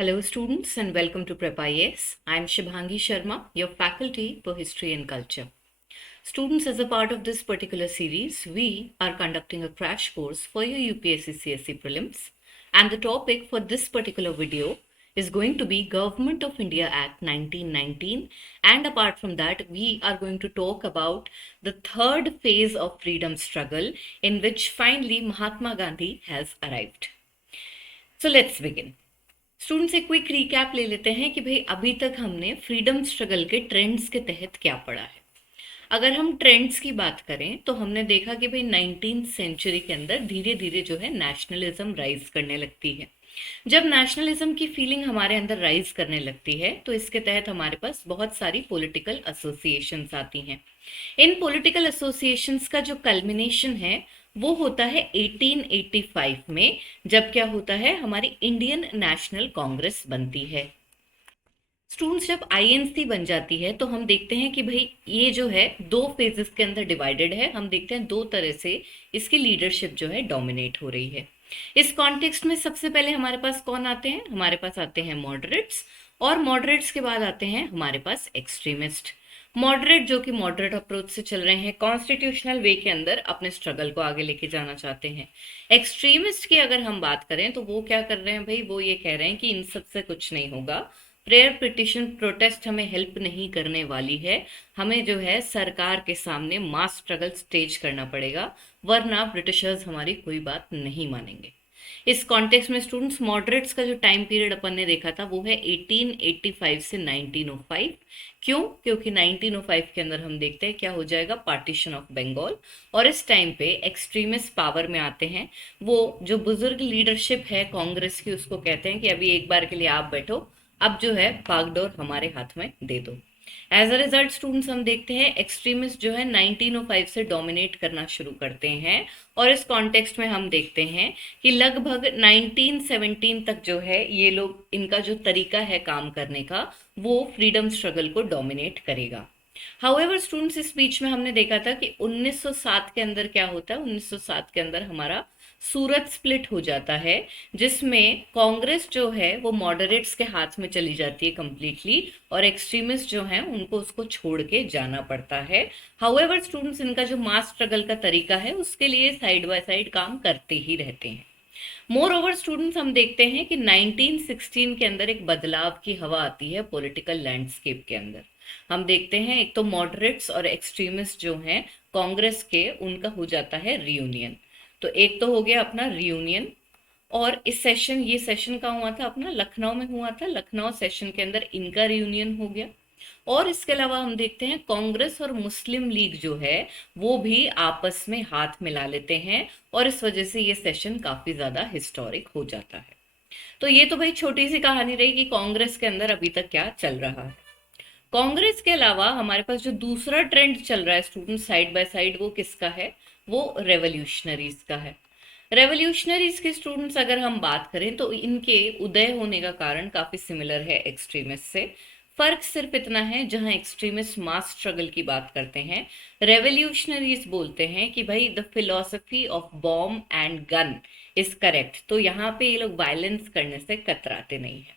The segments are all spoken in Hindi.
Hello, students, and welcome to Prep IAS. I'm Shibhangi Sharma, your faculty for History and Culture. Students, as a part of this particular series, we are conducting a crash course for your UPSC CSE prelims, and the topic for this particular video is going to be Government of India Act 1919. And apart from that, we are going to talk about the third phase of freedom struggle in which finally Mahatma Gandhi has arrived. So let's begin. Students एक क्विक रिकैप ले लेते हैं कि भाई अभी तक हमने फ्रीडम स्ट्रगल के ट्रेंड्स के तहत क्या पढ़ा है। अगर हम ट्रेंड्स की बात करें तो हमने देखा कि भाई 19th सेंचुरी के अंदर धीरे धीरे जो है नेशनलिज्म राइज करने लगती है। जब नेशनलिज्म की फीलिंग हमारे अंदर राइज करने लगती है तो इसके तहत हमारे पास बहुत सारी पॉलिटिकल एसोसिएशंस आती हैं। इन पॉलिटिकल एसोसिएशंस का जो कल्मिनेशन है वो होता है 1885 में, जब क्या होता है, हमारी इंडियन नेशनल कांग्रेस बनती है। स्टूडेंट्स, जब आईएनसी बन जाती है तो हम देखते हैं कि भाई ये जो है दो फेजेस के अंदर डिवाइडेड है। हम देखते हैं दो तरह से इसकी लीडरशिप जो है डोमिनेट हो रही है। इस कॉन्टेक्स्ट में सबसे पहले हमारे पास कौन आते हैं? हमारे पास आते हैं मॉडरेट्स, और मॉडरेट्स के बाद आते हैं हमारे पास एक्सट्रीमिस्ट। मॉडरेट जो कि मॉडरेट अप्रोच से चल रहे हैं, कॉन्स्टिट्यूशनल वे के अंदर अपने स्ट्रगल को आगे लेके जाना चाहते हैं। एक्सट्रीमिस्ट की अगर हम बात करें तो वो क्या कर रहे हैं भाई, वो ये कह रहे हैं कि इन सब से कुछ नहीं होगा, प्रेयर पिटिशन प्रोटेस्ट हमें हेल्प नहीं करने वाली है, हमें जो है सरकार के सामने मास स्ट्रगल स्टेज करना पड़ेगा, वरना ब्रिटिशर्स हमारी कोई बात नहीं मानेंगे। इस कॉन्टेक्स्ट में स्टूडेंट्स, मॉडरेट्स का जो टाइम पीरियड अपन ने देखा था वो है 1885 से 1905। क्यों? क्योंकि 1905 के अंदर हम देखते हैं क्या हो जाएगा, पार्टीशन ऑफ बंगाल, और इस टाइम पे एक्सट्रीमिस्ट पावर में आते हैं। वो जो बुजुर्ग लीडरशिप है कांग्रेस की, उसको कहते हैं कि अभी एक बार के लिए आप बैठो, अब जो है बागडोर हमारे हाथ में दे दो। एज अ रिजल्ट स्टूडेंट्स, हम देखते हैं एक्सट्रीमिस्ट जो है 1905 से डोमिनेट करना शुरू करते हैं, और इस कॉन्टेक्स्ट में हम देखते हैं कि लगभग 1917 तक जो है ये लोग, इनका जो तरीका है काम करने का, वो फ्रीडम स्ट्रगल को डोमिनेट करेगा। हाउएवर स्टूडेंट्स, इस बीच में हमने देखा था कि 1907 के अंदर क्या होता है, 1907 के अंदर हमारा सूरत स्प्लिट हो जाता है, जिसमें कांग्रेस जो है वो मॉडरेट्स के हाथ में चली जाती है कंप्लीटली, और एक्सट्रीमिस्ट जो हैं उनको उसको छोड़ के जाना पड़ता है। हाउएवर स्टूडेंट्स, इनका जो मास स्ट्रगल का तरीका है उसके लिए साइड बाय साइड काम करते ही रहते हैं। मोर ओवर स्टूडेंट्स, हम देखते हैं कि 1916 के अंदर एक बदलाव की हवा आती है पॉलिटिकल लैंडस्केप के अंदर। हम देखते हैं एक तो मॉडरेट्स और एक्सट्रीमिस्ट जो हैं कांग्रेस के, उनका हो जाता है रियूनियन। तो एक तो हो गया अपना रियूनियन, और इस सेशन, ये सेशन का हुआ था अपना लखनऊ में हुआ था, लखनऊ सेशन के अंदर इनका रियूनियन हो गया। और इसके अलावा हम देखते हैं कांग्रेस और मुस्लिम लीग जो है वो भी आपस में हाथ मिला लेते हैं, और इस वजह से ये सेशन काफी ज्यादा हिस्टोरिक हो जाता है। तो ये तो भाई छोटी सी कहानी रही कि कांग्रेस के अंदर अभी तक क्या चल रहा है। कांग्रेस के अलावा हमारे पास जो दूसरा ट्रेंड चल रहा है स्टूडेंट साइड बाय साइड, वो किसका है? वो रेवोल्यूशनरीज का है। रेवोल्यूशनरीज के स्टूडेंट्स अगर हम बात करें तो इनके उदय होने का कारण काफी सिमिलर है एक्सट्रीमिस्ट से। फर्क सिर्फ इतना है, जहां एक्सट्रीमिस्ट मास स्ट्रगल की बात करते हैं, रेवोल्यूशनरीज बोलते हैं कि भाई the philosophy of bomb and gun is correct. तो यहाँ पे ये लोग वायलेंस करने से कतराते नहीं है।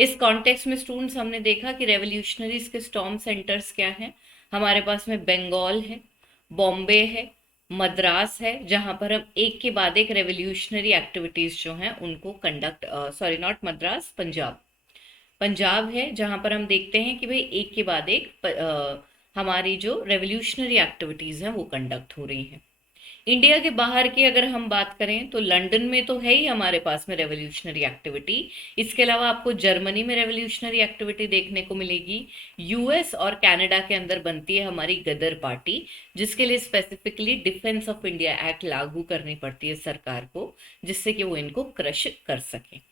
इस कॉन्टेक्स्ट में स्टूडेंट्स, हमने देखा कि रेवोल्यूशनरीज के स्टॉर्म सेंटर्स क्या हैं। हमारे पास में बंगाल है, बॉम्बे है, मद्रास है, जहां पर हम एक के बाद एक रेवोल्यूशनरी एक्टिविटीज जो हैं उनको conduct, sorry not Madras, Punjab, Punjab है, जहां पर हम देखते हैं कि भाई एक के बाद एक हमारी जो रेवोल्यूशनरी एक्टिविटीज हैं वो कंडक्ट हो रही हैं। इंडिया के बाहर की अगर हम बात करें तो लंदन में तो है ही हमारे पास में रेवोल्यूशनरी एक्टिविटी। इसके अलावा आपको जर्मनी में रेवोल्यूशनरी एक्टिविटी देखने को मिलेगी। यूएस और कनाडा के अंदर बनती है हमारी गदर पार्टी, जिसके लिए specifically defence of India act लागू करनी पड़ती है सरकार को, जिससे कि वो इनको क्रश कर सके।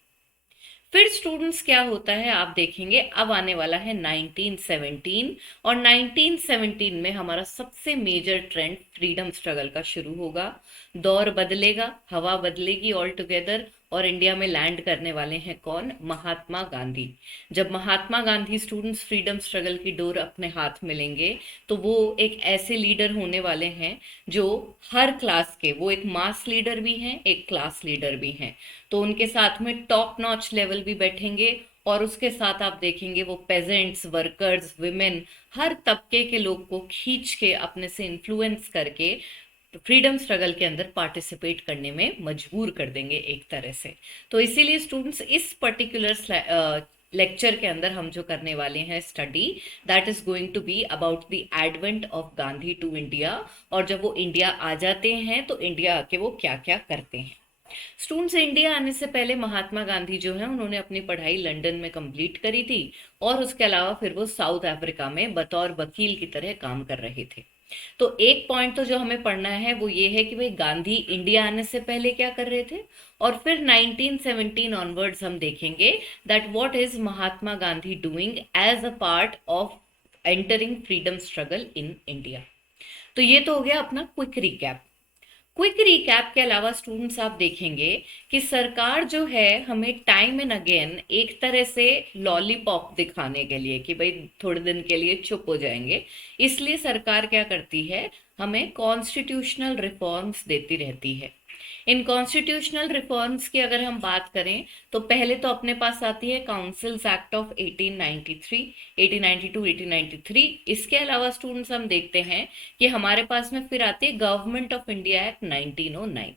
फिर स्टूडेंट्स क्या होता है आप देखेंगे, अब आने वाला है 1917, और 1917 में हमारा सबसे मेजर ट्रेंड फ्रीडम स्ट्रगल का शुरू होगा। दौर बदलेगा, हवा बदलेगी ऑल टुगेदर, और इंडिया में लैंड करने वाले हैं कौन? महात्मा गांधी। जब Mahatma Gandhi students freedom struggle की डोर अपने हाथ में लेंगे तो वो एक ऐसे लीडर होने वाले हैं जो हर क्लास के, वो एक मास लीडर भी हैं, एक क्लास लीडर भी हैं। तो उनके साथ में टॉप नॉच लेवल भी बैठेंगे और उसके साथ आप देखेंगे वो पेजेंट्स, वर्कर्स, विमेन, हर तबके के लोग को खींच के अपने से इन्फ्लुएंस करके फ्रीडम स्ट्रगल के अंदर पार्टिसिपेट करने में मजबूर कर देंगे एक तरह से। तो इसीलिए स्टूडेंट्स इस पर्टिकुलर लेक्चर के अंदर हम जो करने वाले हैं study, that is going to be about the advent of Gandhi to India, और जब वो इंडिया आ जाते हैं तो इंडिया आके वो क्या क्या करते हैं। स्टूडेंट्स, इंडिया आने से पहले महात्मा गांधी जो है उन्होंने अपनी पढ़ाई लंदन में कंप्लीट करी थी और उसके अलावा फिर वो साउथ अफ्रीका में बतौर वकील की तरह काम कर रहे थे। तो एक पॉइंट तो जो हमें पढ़ना है वो ये है कि भाई गांधी इंडिया आने से पहले क्या कर रहे थे, और फिर 1917 ऑनवर्ड्स हम देखेंगे that what is Mahatma Gandhi doing as a part of entering freedom struggle in India. तो ये तो हो गया अपना क्विक रिकैप। क्विक रिकैप के अलावा स्टूडेंट्स आप देखेंगे कि सरकार जो है हमें टाइम एंड अगेन एक तरह से लॉलीपॉप दिखाने के लिए कि भाई थोड़े दिन के लिए चुप हो जाएंगे, इसलिए सरकार क्या करती है, हमें कॉन्स्टिट्यूशनल रिफॉर्म्स देती रहती है। इन कॉन्स्टिट्यूशनल रिफॉर्म्स की अगर हम बात करें तो पहले तो अपने पास आती है काउंसिल्स एक्ट ऑफ 1893, 1892, 1893। इसके अलावा स्टूडेंट्स हम देखते हैं कि हमारे पास में फिर आती है government of India act 1909।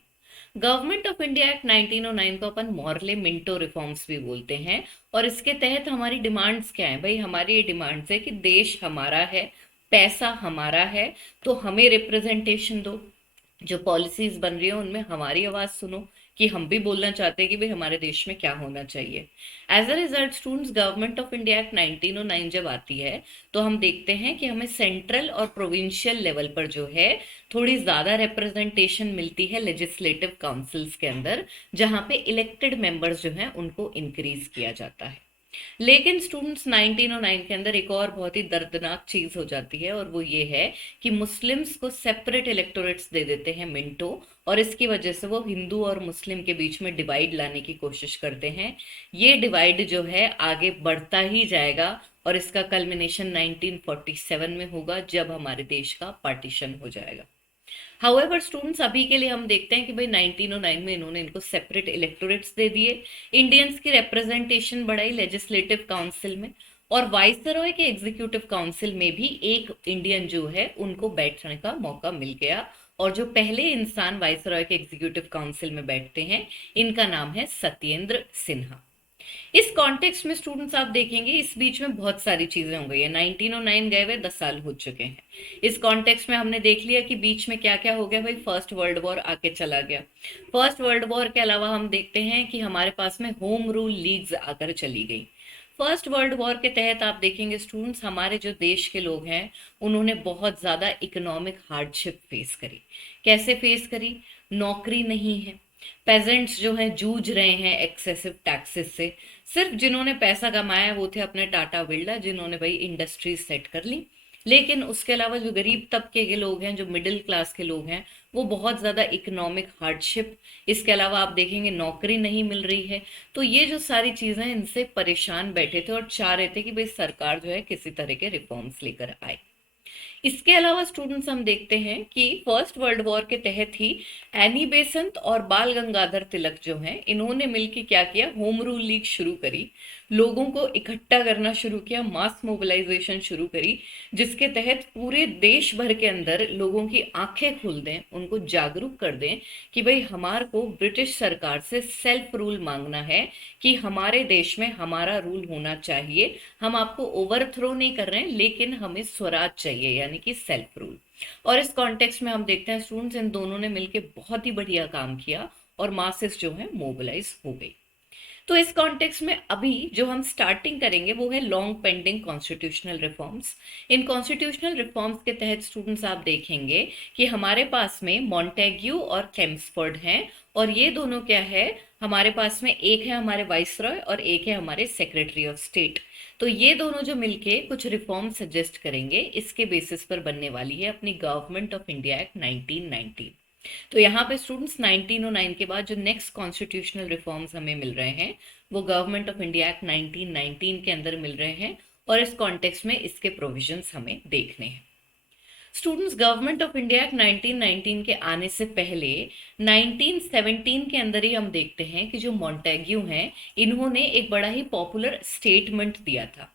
Government of India act 1909 को अपन मॉर्ले मिंटो रिफॉर्म्स भी बोलते हैं, और इसके तहत हमारी डिमांड्स क्या है भाई? हमारी ये डिमांड्स है कि देश हमारा है, पैसा हमारा है, तो हमें रिप्रेजेंटेशन दो, जो पॉलिसीज बन रही है उनमें हमारी आवाज सुनो कि हम भी बोलना चाहते हैं कि भाई हमारे देश में क्या होना चाहिए। As a result students, government of India act 1909 जब आती है तो हम देखते हैं कि हमें सेंट्रल और प्रोविंशियल लेवल पर जो है थोड़ी ज्यादा रिप्रेजेंटेशन मिलती है लेजिस्लेटिव काउंसिल्स के अंदर, जहां पे इलेक्टेड मेंबर्स जो हैं उनको इंक्रीज किया जाता है। लेकिन स्टूडेंट्स 1909 के अंदर एक और बहुत ही दर्दनाक चीज हो जाती है, और वो ये है कि मुस्लिम्स को सेपरेट इलेक्टोरेट्स दे देते हैं मिंटो, और इसकी वजह से वो हिंदू और मुस्लिम के बीच में डिवाइड लाने की कोशिश करते हैं। ये डिवाइड जो है आगे बढ़ता ही जाएगा और इसका कल्मिनेशन 1947 में होगा जब हमारे देश का पार्टीशन हो जाएगा। हाउएवर स्टूडेंट्स, अभी के लिए हम देखते हैं कि भाई 1909 में इन्होंने इनको सेपरेट इलेक्टोरेट्स दे दिए, इंडियंस की रिप्रेजेंटेशन बढ़ाई लेजिस्लेटिव काउंसिल में, और वाइसरॉय के एग्जीक्यूटिव काउंसिल में भी एक इंडियन जो है उनको बैठने का मौका मिल गया, और जो पहले इंसान वाइसरॉय के एग्जीक्यूटिव काउंसिल में बैठते हैं इनका नाम है सत्येंद्र सिन्हा। इस कॉन्टेक्स्ट में स्टूडेंट्स आप देखेंगे इस बीच में बहुत सारी चीजें हो गई है। 1909 गए हुए 10 साल हो चुके हैं। इस कॉन्टेक्स्ट में हमने देख लिया कि बीच में क्या क्या हो गया भाई। फर्स्ट वर्ल्ड वॉर आके चला गया। फर्स्ट वर्ल्ड वॉर के अलावा हम देखते हैं कि हमारे पास में होम रूल लीग्स आकर चली गई। फर्स्ट वर्ल्ड वॉर के तहत आप देखेंगे स्टूडेंट्स, हमारे जो देश के लोग हैं उन्होंने बहुत ज्यादा इकोनॉमिक हार्डशिप फेस करी। कैसे फेस करी? नौकरी नहीं है, पेजेंट्स जो हैं जूझ रहे हैं एक्सेसिव टैक्सेस से। सिर्फ जिन्होंने पैसा कमाया वो थे अपने टाटा बिरला, जिन्होंने भाई इंडस्ट्रीज सेट कर ली, लेकिन उसके अलावा जो गरीब तबके के लोग हैं, जो मिडिल क्लास के लोग हैं, वो बहुत ज़्यादा इकोनॉमिक हार्डशिप, इसके अलावा आप देखेंगे नौकरी नहीं मिल रही है। तो ये जो सारी चीज़ें इनसे परेशान बैठे थे और चाह रहे थे कि भाई सरकार जो है किसी तरह के रिफॉर्म्स लेकर आए। इसके अलावा स्टूडेंट्स हम देखते हैं कि फर्स्ट वर्ल्ड वॉर के तहत ही एनी बेसंत और बाल गंगाधर तिलक जो हैं इन्होंने मिलकर क्या किया, होम रूल लीग शुरू करी, लोगों को इकट्ठा करना शुरू किया, मास मोबिलाइजेशन शुरू करी, जिसके तहत पूरे देश भर के अंदर लोगों की आंखें खोल दें, उनको जागरूक कर दें कि भाई हमारे को ब्रिटिश सरकार से सेल्फ रूल मांगना है, कि हमारे देश में हमारा रूल होना चाहिए। हम आपको ओवरथ्रो नहीं कर रहे हैं, लेकिन हमें स्वराज चाहिए, यानी कि सेल्फ रूल। और इस कॉन्टेक्स्ट में हम देखते हैं स्टूडेंट्स, इन दोनों ने मिलकर बहुत ही बढ़िया काम किया और मासेस जो है मोबिलाइज हो गई। तो इस कॉन्टेक्स्ट में अभी जो हम स्टार्टिंग करेंगे वो है लॉन्ग पेंडिंग कॉन्स्टिट्यूशनल रिफॉर्म्स। इन कॉन्स्टिट्यूशनल रिफॉर्म्स के तहत स्टूडेंट्स आप देखेंगे कि हमारे पास में मॉन्टेग्यू और चेम्सफोर्ड हैं, और ये दोनों क्या है, हमारे पास में एक है हमारे वाइसरॉय और एक है हमारे सेक्रेटरी ऑफ स्टेट। तो ये दोनों जो मिलके कुछ रिफॉर्म सजेस्ट करेंगे, इसके बेसिस पर बनने वाली है अपनी गवर्नमेंट ऑफ इंडिया एक्ट 1919। तो यहाँ पे स्टूडेंट्स 1909 के बाद जो नेक्स्ट कॉन्स्टिट्यूशनल रिफॉर्म्स हमें मिल रहे हैं वो गवर्नमेंट ऑफ इंडिया एक्ट 1919 के अंदर मिल रहे हैं, और इस कॉन्टेक्स्ट में इसके प्रोविजंस हमें देखने हैं। Students, government of India act 1919 के आने से पहले 1917 के अंदर ही हम देखते हैं कि जो मॉन्टेग्यू हैं, इन्होंने एक बड़ा ही पॉपुलर स्टेटमेंट दिया था।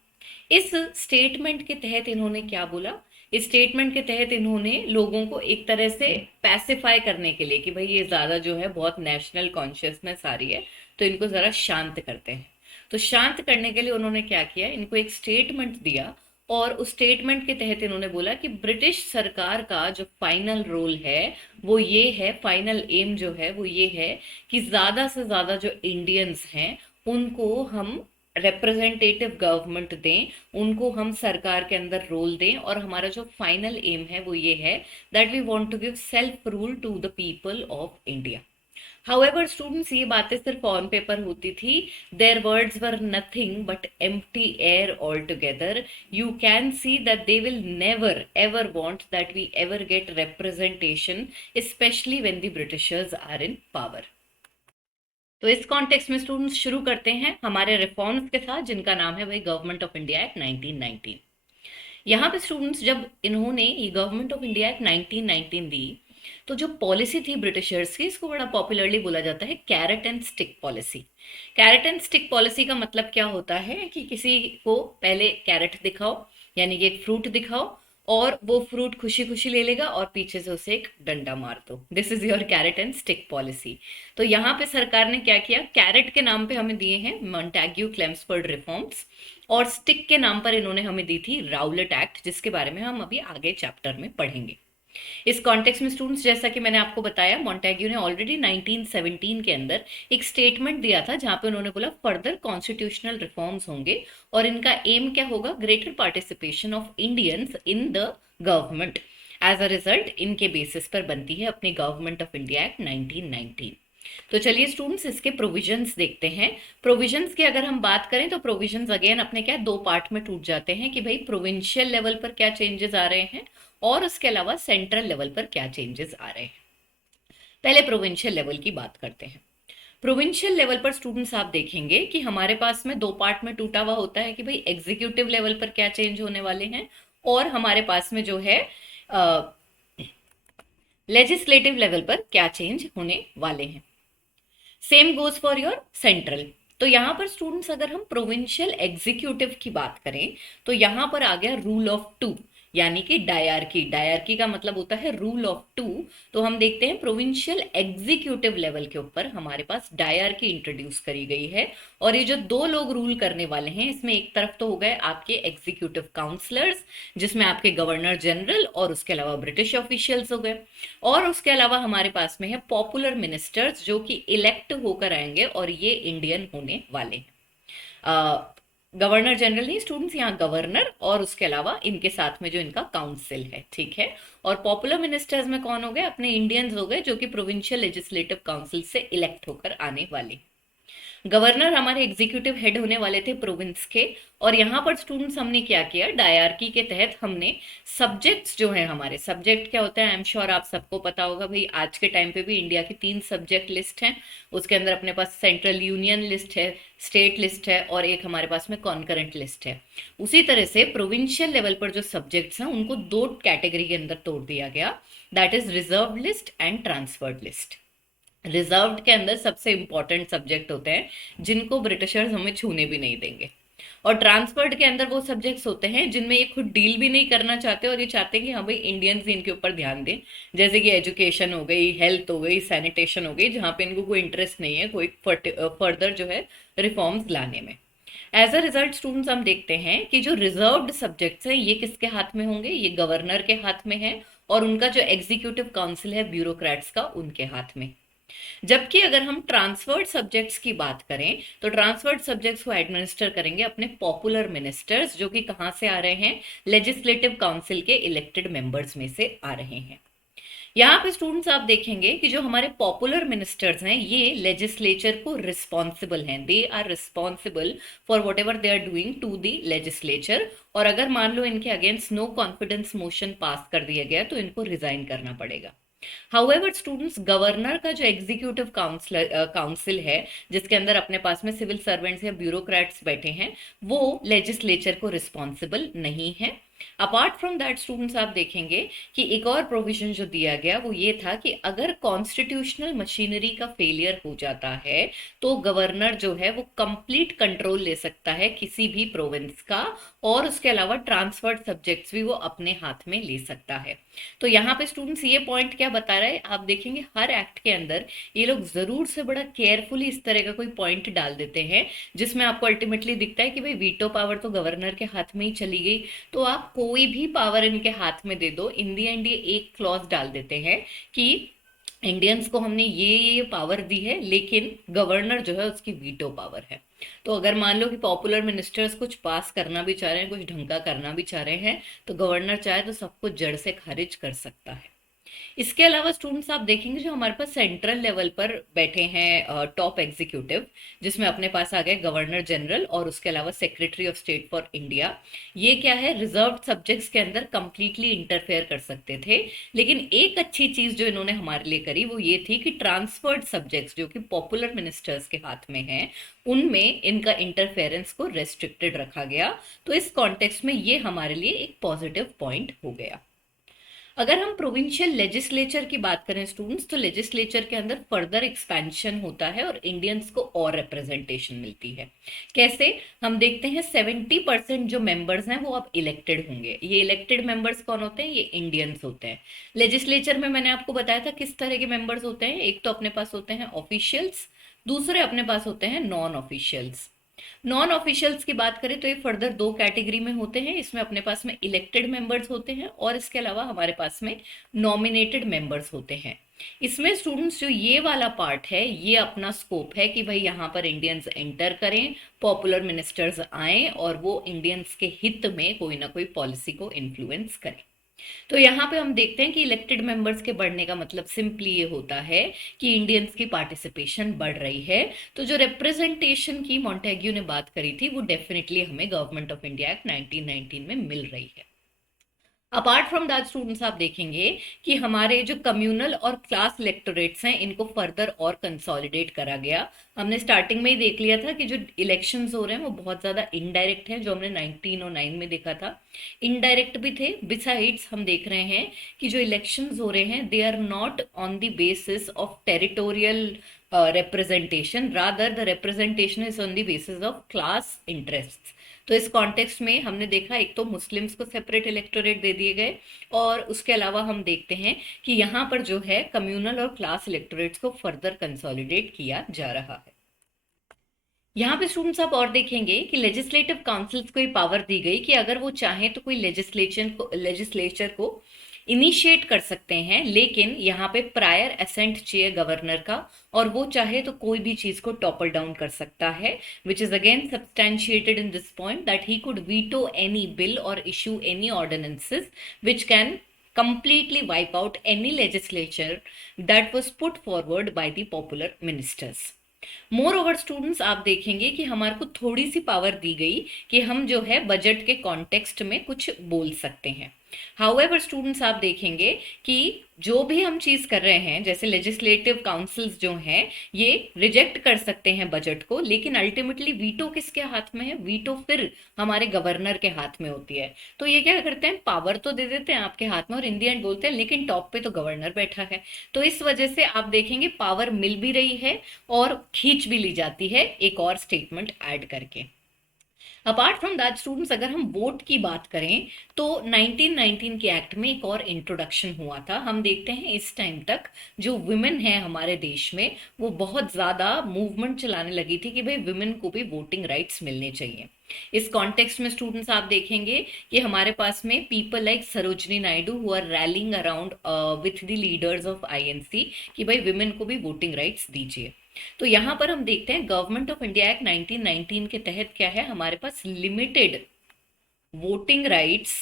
इस स्टेटमेंट के तहत इन्होंने क्या बोला? इस स्टेटमेंट के तहत इन्होंने लोगों को एक तरह से पैसिफाई करने के लिए कि भाई ये ज़्यादा जो है बहुत नेशनल कॉन्शियसनेस आ रही है, तो इनको ज़रा शांत करते हैं। तो शांत करने के लिए उन्होंने क्या किया, इनको एक स्टेटमेंट दिया, और उस स्टेटमेंट के तहत इन्होंने बोला कि ब्रिटिश सरकार का जो फाइनल रोल है वो ये है, फाइनल एम जो है वो ये है कि ज़्यादा से ज़्यादा जो इंडियंस हैं उनको हम रिप्रेजेंटेटिव गवर्नमेंट दें, उनको हम सरकार के अंदर रोल दें, और हमारा जो फाइनल एम है वो ये है that we want to give self rule to the people of India. However students, ये बातें सिर्फ ऑन पेपर होती थी, their words were nothing but empty air all together. You can see that they will never ever want that we ever get representation, specially when the Britishers are in power. तो इस कॉन्टेक्स्ट में स्टूडेंट्स शुरू करते हैं हमारे रिफॉर्म्स के साथ, जिनका नाम है भाई गवर्नमेंट ऑफ इंडिया एक्ट 1919। यहाँ पे स्टूडेंट्स, जब इन्होंने ये गवर्नमेंट ऑफ इंडिया एक्ट 1919 दी, तो जो पॉलिसी थी ब्रिटिशर्स की, इसको बड़ा पॉपुलरली बोला जाता है carrot and stick policy. Carrot and stick policy का मतलब क्या होता है कि किसी को पहले कैरेट दिखाओ, यानी कि एक फ्रूट दिखाओ, और वो फ्रूट खुशी खुशी ले लेगा और पीछे से उसे एक डंडा मार दो। This is your carrot and stick policy. तो यहाँ पे सरकार ने क्या किया, कैरेट के नाम पे हमें दिए हैं मॉन्टेग्यू क्लेम्सफोर्ड रिफॉर्म्स, और स्टिक के नाम पर इन्होंने हमें दी थी राउलेट एक्ट, जिसके बारे में हम अभी आगे चैप्टर में पढ़ेंगे। इस कॉन्टेक्स्ट में स्टूडेंट्स, जैसा कि मैंने आपको बताया, मॉन्टेग्यू ने ऑलरेडी 1917 के अंदर एक स्टेटमेंट दिया था जहां पे उन्होंने बोला फर्दर कॉन्स्टिट्यूशनल रिफॉर्म्स होंगे, और इनका एम क्या होगा, greater participation of Indians in the government. As a result इनके बेसिस पर बनती है अपनी गवर्नमेंट ऑफ इंडिया एक्ट 1919। तो चलिए स्टूडेंट्स, इसके प्रोविजंस देखते हैं। प्रोविजंस की अगर हम बात करें तो प्रोविजंस अगेन अपने क्या दो पार्ट में टूट जाते हैं कि भाई प्रोविंशियल लेवल पर क्या चेंजेस आ रहे हैं और उसके अलावा सेंट्रल लेवल पर क्या चेंजेस आ रहे हैं। पहले प्रोविंशियल लेवल की बात करते हैं। प्रोविंशियल लेवल पर स्टूडेंट्स आप देखेंगे कि हमारे पास में दो पार्ट में टूटा हुआ होता है कि भाई एग्जीक्यूटिव लेवल पर क्या चेंज होने वाले हैं, और हमारे पास में जो है लेजिस्लेटिव लेवल पर क्या चेंज होने वाले हैं। Same goes for your central. तो यहां पर स्टूडेंट्स अगर हम प्रोविंशियल एग्जीक्यूटिव की बात करें तो यहां पर आ गया रूल ऑफ टू, यानी कि डायरकी। डायरकी का मतलब होता है रूल ऑफ टू। तो हम देखते हैं प्रोविंशियल एग्जीक्यूटिव लेवल के ऊपर हमारे पास डायरकी इंट्रोड्यूस करी गई है, और ये जो दो लोग रूल करने वाले हैं, इसमें एक तरफ तो हो गए आपके एग्जीक्यूटिव काउंसलर्स, जिसमें आपके गवर्नर जनरल और उसके अलावा ब्रिटिश ऑफिशियल्स हो गए, और उसके अलावा हमारे पास में है पॉपुलर मिनिस्टर्स जो कि इलेक्ट होकर आएंगे, और ये इंडियन होने वाले हैं। गवर्नर जनरल नहीं स्टूडेंट्स, यहाँ गवर्नर और उसके अलावा इनके साथ में जो इनका काउंसिल है, ठीक है। और पॉपुलर मिनिस्टर्स में कौन हो गए, अपने इंडियंस हो गए जो कि प्रोविंशियल लेजिस्लेटिव काउंसिल से इलेक्ट होकर आने वाले। गवर्नर हमारे एग्जीक्यूटिव हेड होने वाले थे प्रोविंस के, और यहाँ पर स्टूडेंट्स हमने क्या किया, डायरकी के तहत हमने सब्जेक्ट्स जो हैं, हमारे सब्जेक्ट क्या होता है, आई एम श्योर आप सबको पता होगा भाई। आज के टाइम पे भी इंडिया की 3 सब्जेक्ट लिस्ट हैं, उसके अंदर अपने पास सेंट्रल यूनियन लिस्ट है, स्टेट लिस्ट है, और एक हमारे पास में कॉन्करेंट लिस्ट है। उसी तरह से प्रोविंशियल लेवल पर जो सब्जेक्ट्स हैं उनको 2 कैटेगरी के अंदर तोड़ दिया गया, that is reserve list and transferred list. Reserved के अंदर सबसे इंपॉर्टेंट सब्जेक्ट होते हैं जिनको ब्रिटिशर्स हमें छूने भी नहीं देंगे, और ट्रांसफर्ड के अंदर वो सब्जेक्ट्स होते हैं जिनमें ये खुद डील भी नहीं करना चाहते, और ये चाहते हैं कि हाँ भाई इंडियंस इनके ऊपर ध्यान दें, जैसे कि एजुकेशन हो गई, हेल्थ हो गई, सैनिटेशन हो गई, जहाँ पे इनको कोई इंटरेस्ट नहीं है कोई फर्दर जो है रिफॉर्म्स लाने में। एज अ रिजल्ट स्टूडेंट्स हम देखते हैं कि जो रिजर्व्ड सब्जेक्ट्स हैं ये किसके हाथ में होंगे, ये गवर्नर के हाथ में है, और उनका जो एग्जीक्यूटिव काउंसिल है ब्यूरोक्रेट्स का, उनके हाथ में। जबकि अगर हम ट्रांसफर्ड सब्जेक्ट्स की बात करें तो ट्रांसफर्ड सब्जेक्ट्स को एडमिनिस्टर करेंगे अपने पॉपुलर मिनिस्टर्स, जो कि कहां से आ रहे हैं, लेजिस्लेटिव काउंसिल के इलेक्टेड मेंबर्स में से आ रहे हैं। यहाँ पे स्टूडेंट्स आप देखेंगे कि जो हमारे पॉपुलर मिनिस्टर्स हैं ये लेजिस्लेचर को रिस्पॉन्सिबल हैं, they are responsible for whatever they are doing to the legislature, और अगर मान लो इनके against no confidence motion pass कर दिया गया तो इनको रिजाइन करना पड़ेगा। हाउएवर स्टूडेंट्स, गवर्नर का जो एग्जीक्यूटिव काउंसिल है, जिसके अंदर अपने पास में सिविल सर्वेंट्स या ब्यूरोक्रेट्स बैठे हैं, वो लेजिस्लेचर को रिस्पॉन्सिबल नहीं है। अपार्ट फ्रॉम दैट स्टूडेंट्स, आप देखेंगे कि एक और प्रोविजन जो दिया गया वो ये था कि अगर कॉन्स्टिट्यूशनल मशीनरी का फेलियर हो जाता है तो गवर्नर जो है वो कंप्लीट कंट्रोल ले सकता है किसी भी प्रोविंस का, और उसके अलावा ट्रांसफर्ड सब्जेक्ट्स भी वो अपने हाथ में ले सकता है। तो यहाँ पे स्टूडेंट्स ये पॉइंट क्या बता रहा है, आप देखेंगे हर एक्ट के अंदर ये लोग जरूर से बड़ा केयरफुली इस तरह का कोई पॉइंट डाल देते हैं जिसमें आपको अल्टीमेटली दिखता है कि भाई वीटो पावर तो गवर्नर के हाथ में ही चली गई, तो आप कोई भी पावर इनके हाथ में दे दो, इन दी एंड ये एक क्लॉज डाल देते हैं कि इंडियंस को हमने ये पावर दी है, लेकिन गवर्नर जो है उसकी वीटो पावर है। तो अगर मान लो कि पॉपुलर मिनिस्टर्स कुछ पास करना भी चाह रहे हैं, कुछ ढंग का करना भी चाह रहे हैं, तो गवर्नर चाहे तो सब कुछ जड़ से खारिज कर सकता है। इसके अलावा स्टूडेंट्स, आप देखेंगे जो हमारे पास सेंट्रल लेवल पर बैठे हैं टॉप एग्जीक्यूटिव, जिसमें अपने पास आ गए गवर्नर जनरल और उसके अलावा secretary of state for India. ये क्या है, रिजर्व सब्जेक्ट्स के अंदर कंप्लीटली इंटरफेयर कर सकते थे, लेकिन एक अच्छी चीज जो इन्होंने हमारे लिए करी वो ये थी कि ट्रांसफर्ड सब्जेक्ट्स जो कि पॉपुलर मिनिस्टर्स के हाथ में हैं, उनमें इनका इंटरफेरेंस को रेस्ट्रिक्टेड रखा गया। तो इस कॉन्टेक्स्ट में ये हमारे लिए एक पॉजिटिव पॉइंट हो गया। अगर हम प्रोविंशियल लेजिस्लेचर की बात करें स्टूडेंट्स, तो लेजिस्लेचर के अंदर फर्दर एक्सपेंशन होता है और इंडियंस को और रिप्रेजेंटेशन मिलती है। कैसे, हम देखते हैं 70% जो मेंबर्स हैं वो अब इलेक्टेड होंगे। ये इलेक्टेड मेंबर्स कौन होते हैं, ये इंडियंस होते हैं। लेजिस्लेचर में मैंने आपको बताया था किस तरह के मेंबर्स होते हैं, एक तो अपने पास होते हैं ऑफिशियल्स, दूसरे अपने पास होते हैं नॉन ऑफिशियल्स। नॉन ऑफिशियल्स की बात करें तो ये फर्दर दो कैटेगरी में होते हैं, इसमें अपने पास में इलेक्टेड मेंबर्स होते हैं और इसके अलावा हमारे पास में नॉमिनेटेड मेंबर्स होते हैं। इसमें स्टूडेंट्स जो ये वाला पार्ट है, ये अपना स्कोप है कि भाई यहाँ पर इंडियंस एंटर करें, पॉपुलर मिनिस्टर्स आए और वो इंडियंस के हित में कोई ना कोई पॉलिसी को इन्फ्लुएंस करें। तो यहाँ पे हम देखते हैं कि इलेक्टेड मेंबर्स के बढ़ने का मतलब सिंपली ये होता है कि इंडियंस की पार्टिसिपेशन बढ़ रही है। तो जो रिप्रेजेंटेशन की मॉन्टेग्यू ने बात करी थी वो डेफिनेटली हमें गवर्नमेंट ऑफ इंडिया एक्ट 1919 में मिल रही है। अपार्ट फ्रॉम दैट स्टूडेंट्स, आप देखेंगे कि हमारे जो कम्युनल और क्लास इलेक्टोरेट्स हैं इनको फर्दर और कंसोलिडेट करा गया। हमने स्टार्टिंग में ही देख लिया था कि जो इलेक्शंस हो रहे हैं वो बहुत ज़्यादा इनडायरेक्ट हैं, जो हमने 1909 में देखा था। इनडायरेक्ट भी थे, बिसाइड्स हम देख रहे हैं कि जो इलेक्शंस हो रहे हैं they are not on the basis of territorial representation, rather the representation is on the basis of class interests। तो इस कॉन्टेक्स्ट में हमने देखा एक तो मुस्लिम्स को सेपरेट इलेक्टोरेट दे दिए गए, और उसके अलावा हम देखते हैं कि यहाँ पर जो है कम्युनल और क्लास इलेक्टोरेट्स को फर्दर कंसोलिडेट किया जा रहा है। यहाँ पे स्टूडेंट्स आप और देखेंगे कि लेजिस्लेटिव काउंसिल्स को ये पावर दी गई कि अगर वो चाहें तो कोई लेजिस्लेचर को इनिशिएट कर सकते हैं, लेकिन यहाँ पे प्रायर असेंट चाहिए गवर्नर का, और वो चाहे तो कोई भी चीज को टॉपल डाउन कर सकता है, which is again substantiated in this point that he could veto any bill और issue any ordinances which can completely wipe out any legislature that was put forward by the popular ministers। More over students, आप देखेंगे कि हमारे को थोड़ी सी पावर दी गई कि हम जो है बजट के कॉन्टेक्स्ट में कुछ बोल सकते हैं। हाउएवर स्टूडेंट्स, आप देखेंगे कि जो भी हम चीज कर रहे हैं, जैसे लेजिस्लेटिव काउंसिल्स जो हैं ये रिजेक्ट कर सकते हैं बजट को, लेकिन अल्टीमेटली वीटो किसके हाथ में है, वीटो फिर हमारे गवर्नर के हाथ में होती है। तो ये क्या करते हैं, पावर तो दे देते हैं आपके हाथ में और इन दी एंड बोलते हैं लेकिन टॉप पे तो गवर्नर बैठा है। तो इस वजह से आप देखेंगे पावर मिल भी रही है और खींच भी ली जाती है एक और स्टेटमेंट ऐड करके। अपार्ट फ्रॉम दैट स्टूडेंट्स, अगर हम वोट की बात करें तो 1919 के एक्ट में एक और इंट्रोडक्शन हुआ था। हम देखते हैं इस टाइम तक जो वुमेन है हमारे देश में वो बहुत ज़्यादा मूवमेंट चलाने लगी थी कि भाई वुमेन को भी वोटिंग राइट्स मिलने चाहिए। इस कॉन्टेक्स्ट में स्टूडेंट्स आप देखेंगे कि हमारे पास में people like Sarojini Naidu who are rallying around with the leaders of INC कि भाई वुमेन को भी वोटिंग राइट्स दीजिए। तो यहां पर हम देखते हैं गवर्नमेंट ऑफ इंडिया एक्ट 1919 के तहत क्या है, हमारे पास लिमिटेड वोटिंग राइट्स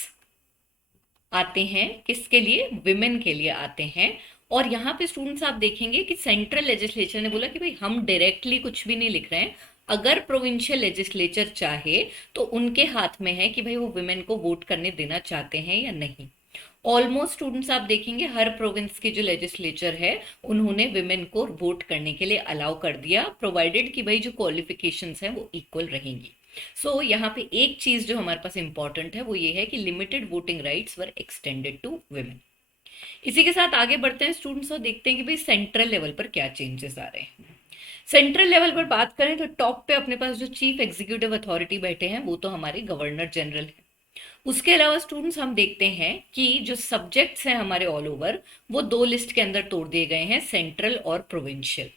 आते हैं, किसके लिए, विमेन के लिए आते हैं। और यहाँ पे स्टूडेंट्स आप देखेंगे कि सेंट्रल लेजिस्लेचर ने बोला कि भाई हम डायरेक्टली कुछ भी नहीं लिख रहे हैं, अगर प्रोविंशियल लेजिस्लेचर चाहे तो उनके हाथ में है कि भाई वो विमेन को वोट करने देना चाहते हैं या नहीं। ऑलमोस्ट स्टूडेंट्स आप देखेंगे हर प्रोविंस के जो लेजिस्लेचर है उन्होंने विमेन को वोट करने के लिए अलाउ कर दिया, प्रोवाइडेड कि भाई जो क्वालिफिकेशंस हैं वो इक्वल रहेंगी। सो यहाँ पे एक चीज जो हमारे पास इंपॉर्टेंट है वो ये है कि limited voting rights were extended to women. इसी के साथ आगे बढ़ते हैं स्टूडेंट्स और देखते हैं कि भाई सेंट्रल लेवल पर क्या चेंजेस आ रहे हैं। सेंट्रल लेवल पर बात करें तो टॉप पे अपने पास जो चीफ एग्जीक्यूटिव अथॉरिटी बैठे हैं वो तो हमारे गवर्नर जनरल है। उसके अलावा स्टूडेंट्स हम देखते हैं कि जो सब्जेक्ट्स हैं हमारे ऑल ओवर वो दो लिस्ट के अंदर तोड़ दिए गए हैं, सेंट्रल और प्रोविंशियल।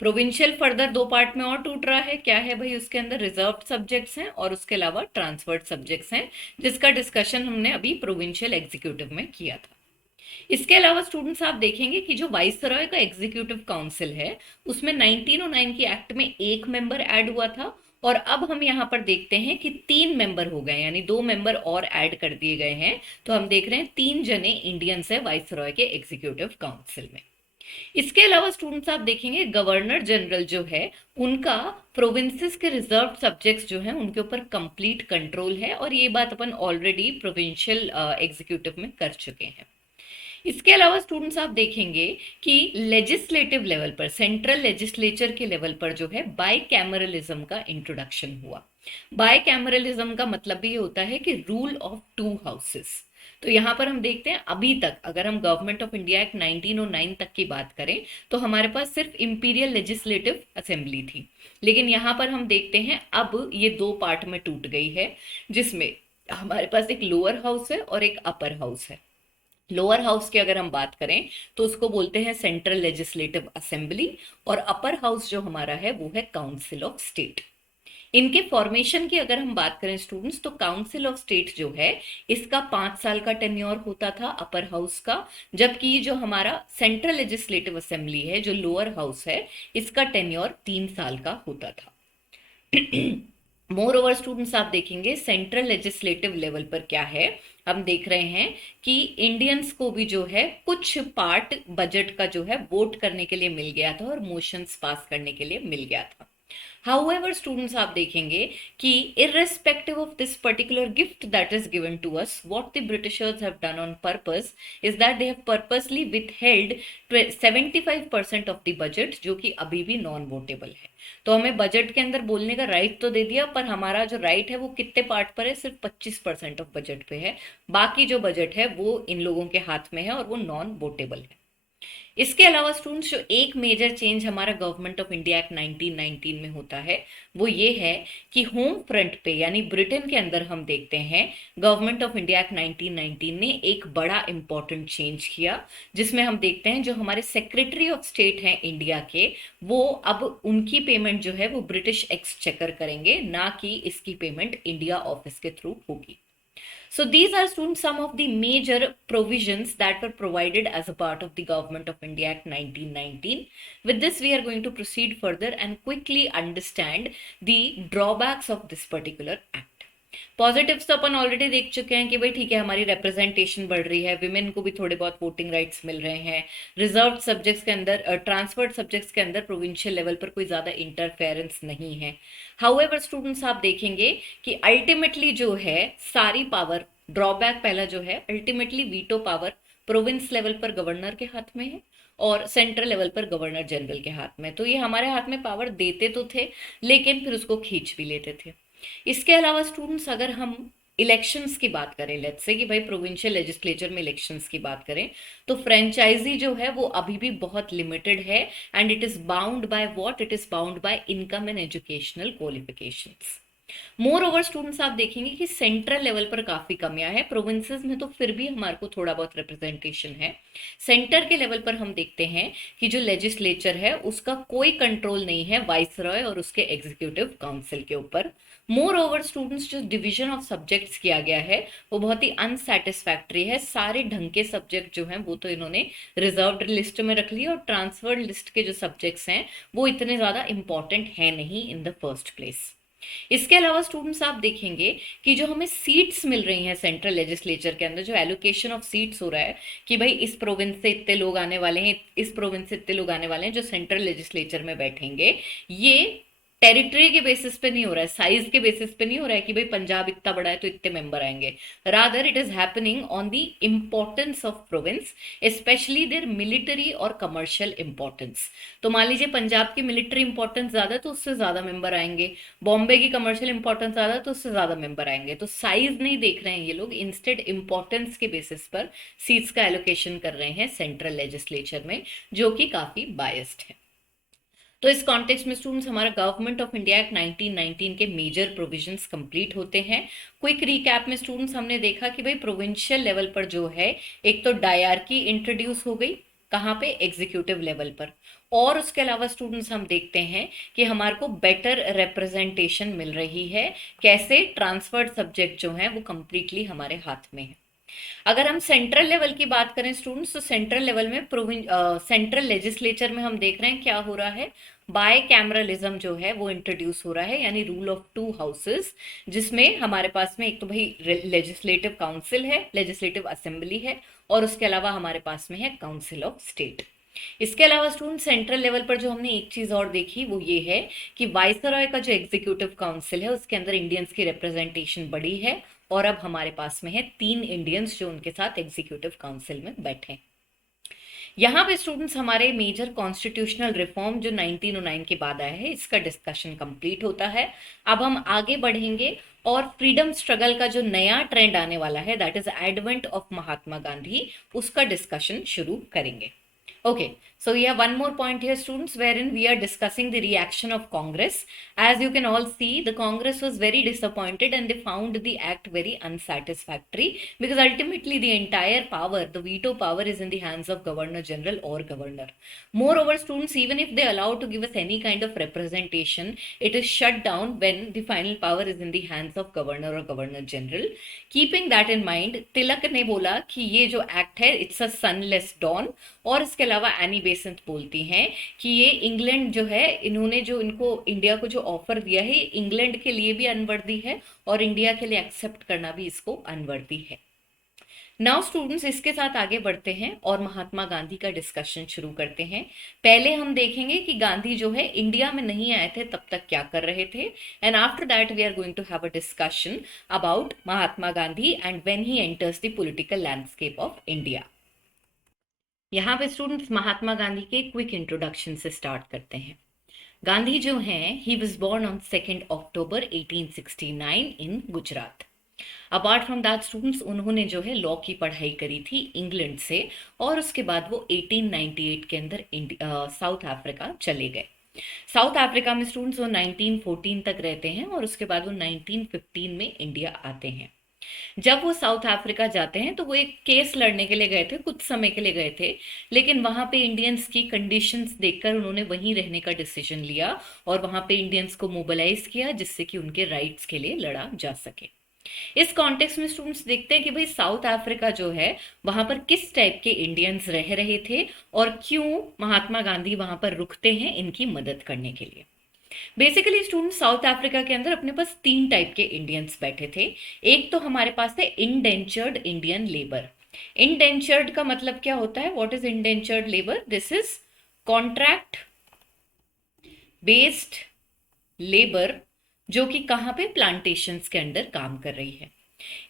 प्रोविंशियल फर्दर दो पार्ट में और टूट रहा है, क्या है भाई, उसके अंदर रिजर्व्ड सब्जेक्ट्स हैं और उसके अलावा ट्रांसफर्ड सब्जेक्ट्स हैं, जिसका डिस्कशन हमने अभी प्रोविंशियल एग्जीक्यूटिव में किया था। इसके अलावा स्टूडेंट्स आप देखेंगे कि जो वाइसरॉय का एग्जीक्यूटिव काउंसिल है उसमें 1909 की एक्ट में एक मेंबर ऐड हुआ था और अब हम यहाँ पर देखते हैं कि 3 मेंबर हो गए, यानी 2 मेंबर और ऐड कर दिए गए हैं। तो हम देख रहे हैं 3 जने इंडियंस है वाइसरॉय के एग्जीक्यूटिव काउंसिल में। इसके अलावा स्टूडेंट्स आप देखेंगे गवर्नर जनरल जो है उनका प्रोविंसेस के रिजर्व सब्जेक्ट्स जो हैं उनके ऊपर कंप्लीट कंट्रोल है और ये बात अपन ऑलरेडी प्रोविंशियल एग्जीक्यूटिव में कर चुके हैं। इसके अलावा स्टूडेंट्स आप देखेंगे कि लेजिस्लेटिव लेवल पर, सेंट्रल लेजिस्लेचर के लेवल पर जो है बाई कैमरलिज्म का इंट्रोडक्शन हुआ। बाई कैमरलिज्म का मतलब भी ये होता है कि रूल ऑफ 2 हाउसेस। तो यहाँ पर हम देखते हैं अभी तक अगर हम गवर्नमेंट ऑफ इंडिया एक्ट 1909 तक की बात करें तो हमारे पास सिर्फ इंपीरियल लेजिस्लेटिव असेंबली थी, लेकिन यहाँ पर हम देखते हैं अब ये 2 पार्ट में टूट गई है, जिसमें हमारे पास एक लोअर हाउस है और एक अपर हाउस है। लोअर हाउस की अगर हम बात करें तो उसको बोलते हैं सेंट्रल लेजिस्लेटिव असेंबली और अपर हाउस जो हमारा है वो है काउंसिल ऑफ स्टेट। इनके फॉर्मेशन की अगर हम बात करें स्टूडेंट्स तो काउंसिल ऑफ स्टेट जो है इसका 5 साल का टेन्योर होता था अपर हाउस का, जबकि जो हमारा सेंट्रल लेजिस्लेटिव असेंबली है जो लोअर हाउस है इसका टेन्योर 3 साल का होता था। मोर ओवर स्टूडेंट्स आप देखेंगे सेंट्रल लेजिस्लेटिव लेवल पर क्या है, हम देख रहे हैं कि इंडियंस को भी जो है कुछ पार्ट बजट का जो है वोट करने के लिए मिल गया था और मोशंस पास करने के लिए मिल गया था। However, स्टूडेंट्स आप देखेंगे कि irrespective of this particular gift that is given to us, what the Britishers have done on purpose is that they have purposely withheld 75% of the budget, जो कि अभी भी नॉन वोटेबल है। तो हमें बजट के अंदर बोलने का राइट तो दे दिया, पर हमारा जो राइट है वो कितने पार्ट पर है, सिर्फ 25% ऑफ बजट पे है। बाकी जो बजट है वो इन लोगों के हाथ में है और वो नॉन वोटेबल है। इसके अलावा स्टूडेंट्स जो एक मेजर चेंज हमारा गवर्नमेंट ऑफ इंडिया एक्ट 1919 में होता है वो ये है कि होम फ्रंट पे यानी ब्रिटेन के अंदर हम देखते हैं गवर्नमेंट ऑफ इंडिया एक्ट 1919 ने एक बड़ा इंपॉर्टेंट चेंज किया, जिसमें हम देखते हैं जो हमारे सेक्रेटरी ऑफ स्टेट हैं इंडिया के वो अब उनकी पेमेंट जो है वो ब्रिटिश एक्सचेकर करेंगे, ना कि इसकी पेमेंट इंडिया ऑफिस के थ्रू होगी। So these are students some of the major provisions that were provided as a part of the Government of India Act 1919. With this we are going to proceed further and quickly understand the drawbacks of this particular act. Positives तो अपन ऑलरेडी देख चुके हैं कि भाई ठीक है हमारी रिप्रेजेंटेशन बढ़ रही है, विमेन को भी थोड़े बहुत वोटिंग राइट्स मिल रहे हैं, रिजर्व सब्जेक्ट्स के अंदर ट्रांसफर्ड सब्जेक्ट्स के अंदर प्रोविंशियल लेवल पर कोई ज़्यादा इंटरफेरेंस नहीं है। हाउएवर स्टूडेंट्स आप देखेंगे कि अल्टीमेटली जो है सारी पावर, ड्रॉबैक पहला जो है ultimately veto power province level पर गवर्नर के हाथ में है और सेंट्रल लेवल पर गवर्नर जनरल के हाथ में। तो ये हमारे हाथ में पावर देते तो थे लेकिन फिर उसको खींच भी लेते थे। इसके अलावा स्टूडेंट्स अगर हम इलेक्शंस की बात करें, लेट्स से कि भाई प्रोविंशियल लेजिस्लेचर में इलेक्शंस की बात करें तो फ्रेंचाइजी जो है वो अभी भी बहुत लिमिटेड है and it is bound by what, it is bound by income and educational qualifications. More over students आप देखेंगे कि सेंट्रल लेवल पर काफी कमियां है, प्रोविंसेस में तो फिर भी हमारे को थोड़ा बहुत रिप्रेजेंटेशन है। सेंटर के लेवल पर हम देखते हैं कि जो लेजिस्लेचर है उसका कोई कंट्रोल नहीं है वाइसरॉय और उसके एग्जीक्यूटिव काउंसिल के ऊपर। मोर ओवर स्टूडेंट्स जो डिवीजन ऑफ सब्जेक्ट्स किया गया है वो बहुत ही अनसेटिस्फैक्ट्री है। सारे ढंग के सब्जेक्ट जो हैं वो तो इन्होंने रिजर्व्ड लिस्ट में रख लिया और ट्रांसफर्ड लिस्ट के जो सब्जेक्ट्स हैं वो इतने ज्यादा इंपॉर्टेंट है नहीं इन द फर्स्ट प्लेस। इसके अलावा स्टूडेंट्स आप देखेंगे कि जो हमें सीट्स मिल रही हैं सेंट्रल लेजिस्लेचर के अंदर, जो एलोकेशन ऑफ सीट्स हो रहा है कि भाई इस प्रोविंस से इतने लोग आने वाले हैं, इस प्रोविंस से इतने लोग आने वाले हैं जो सेंट्रल लेजिस्लेचर में बैठेंगे, ये टेरिटरी के बेसिस पे नहीं हो रहा है, साइज के बेसिस पे नहीं हो रहा है कि भाई पंजाब इतना बड़ा है तो इतने मेंबर आएंगे। Rather it is happening on the importance of province, specially their military और कमर्शियल इंपॉर्टेंस। तो मान लीजिए पंजाब की मिलिट्री इंपॉर्टेंस ज्यादा है तो उससे ज्यादा मेंबर आएंगे, बॉम्बे की कमर्शियल इंपॉर्टेंस ज्यादा है तो उससे ज्यादा मेंबर आएंगे। तो साइज नहीं देख रहे हैं ये लोग, इंस्टेड इंपॉर्टेंस के बेसिस पर सीट्स का एलोकेशन कर रहे हैं सेंट्रल लेजिस्लेचर में, जो कि काफी बायस्ड है। तो इस कॉन्टेक्स्ट में स्टूडेंट्स हमारा गवर्नमेंट ऑफ इंडिया एक्ट 1919 के मेजर प्रोविजंस कंप्लीट होते हैं। क्विक रिकैप में स्टूडेंट्स हमने देखा कि भाई प्रोविंशियल लेवल पर जो है, एक तो डायरकी इंट्रोड्यूस हो गई, कहाँ पे, एग्जीक्यूटिव लेवल पर। और उसके अलावा स्टूडेंट्स हम देखते हैं कि हमारे को बेटर रिप्रेजेंटेशन मिल रही है। कैसे, ट्रांसफर्ड सब्जेक्ट जो है वो कंप्लीटली हमारे हाथ में है। अगर हम सेंट्रल लेवल की बात करें स्टूडेंट्स, तो सेंट्रल लेवल में सेंट्रल लेजिस्लेचर में हम देख रहे हैं क्या हो रहा है, बाय कैमरलिज्म जो है वो इंट्रोड्यूस हो रहा है, यानी रूल ऑफ टू हाउसेस, जिसमें हमारे पास में एक तो भाई लेजिस्लेटिव काउंसिल है, लेजिस्लेटिव असेंबली है, और उसके अलावा हमारे पास में है काउंसिल ऑफ स्टेट। इसके अलावा स्टूडेंट सेंट्रल लेवल पर जो हमने एक चीज और देखी वो ये है कि वाइसरॉय का जो एग्जीक्यूटिव काउंसिल है उसके अंदर इंडियंस की रिप्रेजेंटेशन बड़ी है, और अब हमारे पास में है 3 इंडियंस जो उनके साथ एग्जीक्यूटिव काउंसिल में बैठे। यहाँ पे स्टूडेंट्स हमारे मेजर कॉन्स्टिट्यूशनल रिफॉर्म जो 1909 के बाद आया है, इसका डिस्कशन कंप्लीट होता है। अब हम आगे बढ़ेंगे और फ्रीडम स्ट्रगल का जो नया ट्रेंड आने वाला है, that is advent of Mahatma Gandhi, उसका डिस्कशन शुरू करेंगे। Okay, so we have one more point here, students, wherein we are discussing the reaction of Congress. As you can all see, the Congress was very disappointed and they found the act very unsatisfactory, because ultimately the entire power, the veto power, is in the hands of Governor General or Governor. Moreover, students, even if they allow to give us any kind of representation, it is shut down when the final power is in the hands of Governor or Governor General. Keeping that in mind, तिलक ने बोला कि ये जो एक्ट है इट्स अ सनलेस डॉन, और इसके अलावा एनी बेसेंट बोलती हैं कि ये इंग्लैंड जो है, इन्होंने जो इनको इंडिया को जो ऑफर दिया है, इंग्लैंड के लिए भी अनवर्दी है और इंडिया के लिए एक्सेप्ट करना भी इसको अनवर्दी है। नाउ स्टूडेंट्स, इसके साथ आगे बढ़ते हैं और महात्मा गांधी का डिस्कशन शुरू करते हैं। पहले हम देखेंगे कि गांधी जो है इंडिया में नहीं आए थे तब तक क्या कर रहे थे, and after that we are going to have a discussion about Mahatma Gandhi and when he enters the political landscape of India. यहाँ पे स्टूडेंट्स महात्मा गांधी के क्विक इंट्रोडक्शन से स्टार्ट करते हैं। गांधी जो हैं, he was born on 2 October 1869 in Gujarat. Apart from that students, उन्होंने जो है लॉ की पढ़ाई करी थी इंग्लैंड से, और उसके बाद वो 1898 के अंदर साउथ अफ्रीका चले गए। साउथ अफ्रीका में स्टूडेंट्स वो 1914 तक रहते हैं, और उसके बाद वो 1915 में इंडिया आते हैं। जब वो साउथ अफ्रीका जाते हैं तो वो एक केस लड़ने के लिए गए थे, कुछ समय के लिए गए थे, लेकिन वहां पे इंडियंस की कंडीशंस देखकर उन्होंने वहीं रहने का डिसीजन लिया, और वहां पे इंडियंस को मोबिलाइज किया जिससे कि उनके राइट्स के लिए लड़ा जा सके। इस कॉन्टेक्स्ट में स्टूडेंट्स देखते हैं कि भाई साउथ अफ्रीका जो है वहां पर किस टाइप के इंडियंस रह रहे थे, और क्यों महात्मा गांधी वहां पर रुकते हैं इनकी मदद करने के लिए। बेसिकली स्टूडेंट, साउथ अफ्रीका के अंदर अपने पास 3 टाइप के इंडियंस बैठे थे। एक तो हमारे पास है इंडेंचर्ड इंडियन लेबर। इंडेंचर्ड का मतलब क्या होता है, what is indentured labour? This is contract based labour, जो कि कहाँ पे, प्लांटेशंस के अंदर काम कर रही है।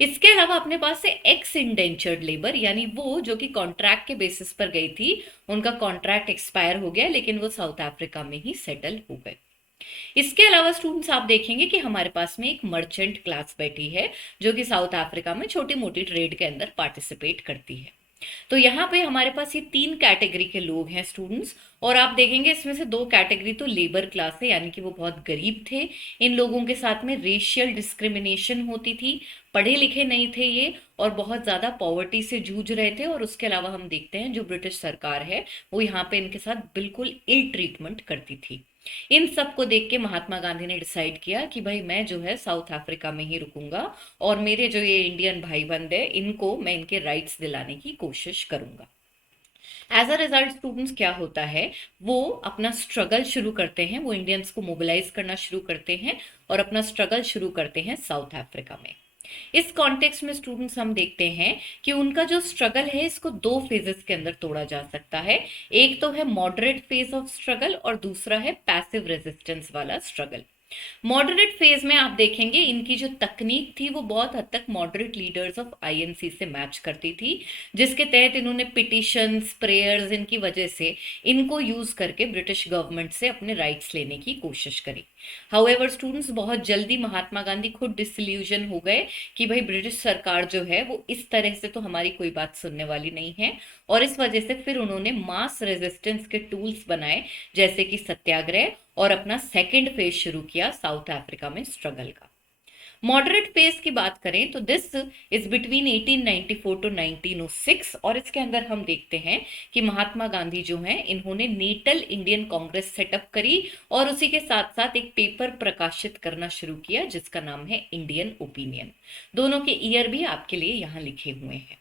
इसके अलावा अपने पास है एक्स इंडेंचर्ड लेबर, यानी वो जो कि कॉन्ट्रैक्ट के बेसिस पर गई थी, उनका कॉन्ट्रैक्ट एक्सपायर हो गया लेकिन वो साउथ अफ्रीका में ही सेटल हो गए। इसके अलावा स्टूडेंट्स आप देखेंगे कि हमारे पास में एक मर्चेंट क्लास बैठी है, जो कि साउथ अफ्रीका में छोटी मोटी ट्रेड के अंदर पार्टिसिपेट करती है। तो यहाँ पे हमारे पास ये 3 कैटेगरी के लोग हैं स्टूडेंट्स, और आप देखेंगे इसमें से 2 कैटेगरी तो लेबर क्लास है, यानी कि वो बहुत गरीब थे। इन लोगों के साथ में रेशियल डिस्क्रिमिनेशन होती थी, पढ़े लिखे नहीं थे ये, और बहुत ज्यादा पॉवर्टी से जूझ रहे थे। और उसके अलावा हम देखते हैं जो ब्रिटिश सरकार है वो यहाँ पे इनके साथ बिल्कुल इल ट्रीटमेंट करती थी। इन सब को देख के महात्मा गांधी ने डिसाइड किया कि भाई मैं जो है साउथ अफ्रीका में ही रुकूंगा, और मेरे जो ये इंडियन भाई बंद है इनको मैं इनके राइट्स दिलाने की कोशिश करूंगा। एज अ रिजल्ट स्टूडेंट्स क्या होता है, वो अपना स्ट्रगल शुरू करते हैं, वो इंडियंस को मोबिलाइज करना शुरू करते हैं और अपना स्ट्रगल शुरू करते हैं साउथ अफ्रीका में। इस कॉन्टेक्स्ट में स्टूडेंट्स हम देखते हैं कि उनका जो स्ट्रगल है इसको दो फेजेस के अंदर तोड़ा जा सकता है। एक तो है मॉडरेट फेज ऑफ स्ट्रगल और दूसरा है पैसिव रेजिस्टेंस वाला स्ट्रगल। मॉडरेट फेज में आप देखेंगे इनकी जो तकनीक थी वो बहुत हद तक मॉडरेट लीडर्स ऑफ आईएनसी से मैच करती थी, जिसके तहत इन्होंने पिटिशंस, प्रेयर्स, इनकी वजह से इनको यूज करके ब्रिटिश गवर्नमेंट से अपने राइट्स लेने की कोशिश करी। हाउएवर स्टूडेंट्स, बहुत जल्दी महात्मा गांधी खुद डिसल्यूजन हो गए कि भाई ब्रिटिश सरकार जो है वो इस तरह से तो हमारी कोई बात सुनने वाली नहीं है, और इस वजह से फिर उन्होंने मास रेजिस्टेंस के टूल्स बनाए जैसे कि सत्याग्रह, और अपना सेकेंड फेज शुरू किया साउथ अफ्रीका में स्ट्रगल का। मॉडरेट फेज की बात करें तो दिस इज बिटवीन 1894 टू 1906, और इसके अंदर हम देखते हैं कि महात्मा गांधी जो हैं इन्होंने नेटल इंडियन कांग्रेस सेटअप करी और उसी के साथ साथ एक पेपर प्रकाशित करना शुरू किया जिसका नाम है इंडियन ओपिनियन। दोनों के ईयर भी आपके लिए यहाँ लिखे हुए हैं।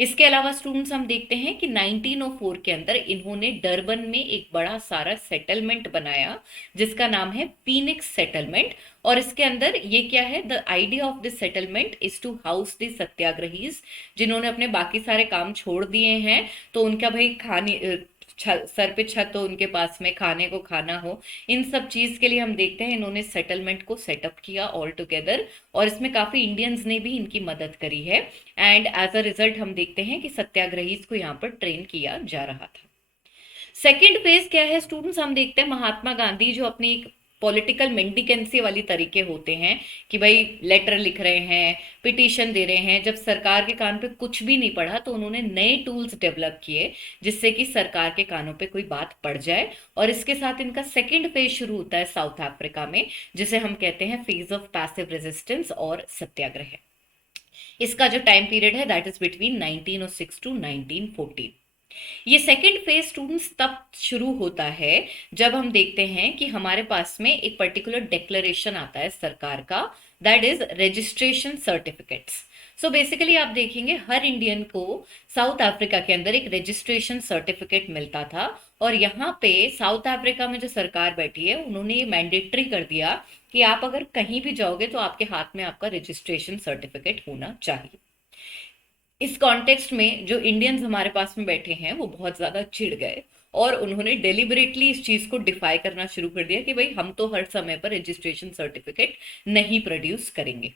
इसके अलावा स्टूडेंट्स हम देखते हैं कि 1904 के अंदर इन्होंने डरबन में एक बड़ा सारा सेटलमेंट बनाया जिसका नाम है पीनिक्स सेटलमेंट। और इसके अंदर ये क्या है, the idea of this settlement is to house the satyagrahis जिन्होंने अपने बाकी सारे काम छोड़ दिए हैं, तो उनका भाई खाने सर पे छत हो, उनके पास में खाने को खाना हो, इन सब चीज के लिए हम देखते हैं इन्होंने सेटलमेंट को सेटअप किया ऑल टुगेदर, और इसमें काफी इंडियंस ने भी इनकी मदद करी है। एंड एज अ रिजल्ट हम देखते हैं कि सत्याग्रहीज को यहाँ पर ट्रेन किया जा रहा था। सेकेंड फेज क्या है स्टूडेंट्स, हम देखते हैं महात्मा गांधी जो अपनी एक पॉलिटिकल मेंडिकेंसी वाली तरीके होते हैं कि भाई लेटर लिख रहे हैं, पिटीशन दे रहे हैं, जब सरकार के कान पे कुछ भी नहीं पड़ा तो उन्होंने नए टूल्स डेवलप किए जिससे कि सरकार के कानों पे कोई बात पड़ जाए। और इसके साथ इनका सेकेंड फेज शुरू होता है साउथ अफ्रीका में, जिसे हम कहते हैं फेज ऑफ पैसिव रेजिस्टेंस और सत्याग्रह। इसका जो टाइम पीरियड है दैट इज बिटवीन 1906 टू 1914। ये सेकेंड फेज स्टूडेंट्स तब शुरू होता है जब हम देखते हैं कि हमारे पास में एक पर्टिकुलर डिक्लेरेशन आता है सरकार का, that is registration certificates. So basically आप देखेंगे हर इंडियन को साउथ अफ्रीका के अंदर एक रजिस्ट्रेशन सर्टिफिकेट मिलता था, और यहाँ पे साउथ अफ्रीका में जो सरकार बैठी है उन्होंने ये मैंडेटरी कर दिया कि आप अगर कहीं भी जाओगे तो आपके हाथ में आपका रजिस्ट्रेशन सर्टिफिकेट होना चाहिए। इस कॉन्टेक्स्ट में जो इंडियंस हमारे पास में बैठे हैं वो बहुत ज्यादा चिढ़ गए और उन्होंने डेलिबरेटली इस चीज को डिफाई करना शुरू कर दिया कि भाई हम तो हर समय पर रजिस्ट्रेशन सर्टिफिकेट नहीं प्रोड्यूस करेंगे।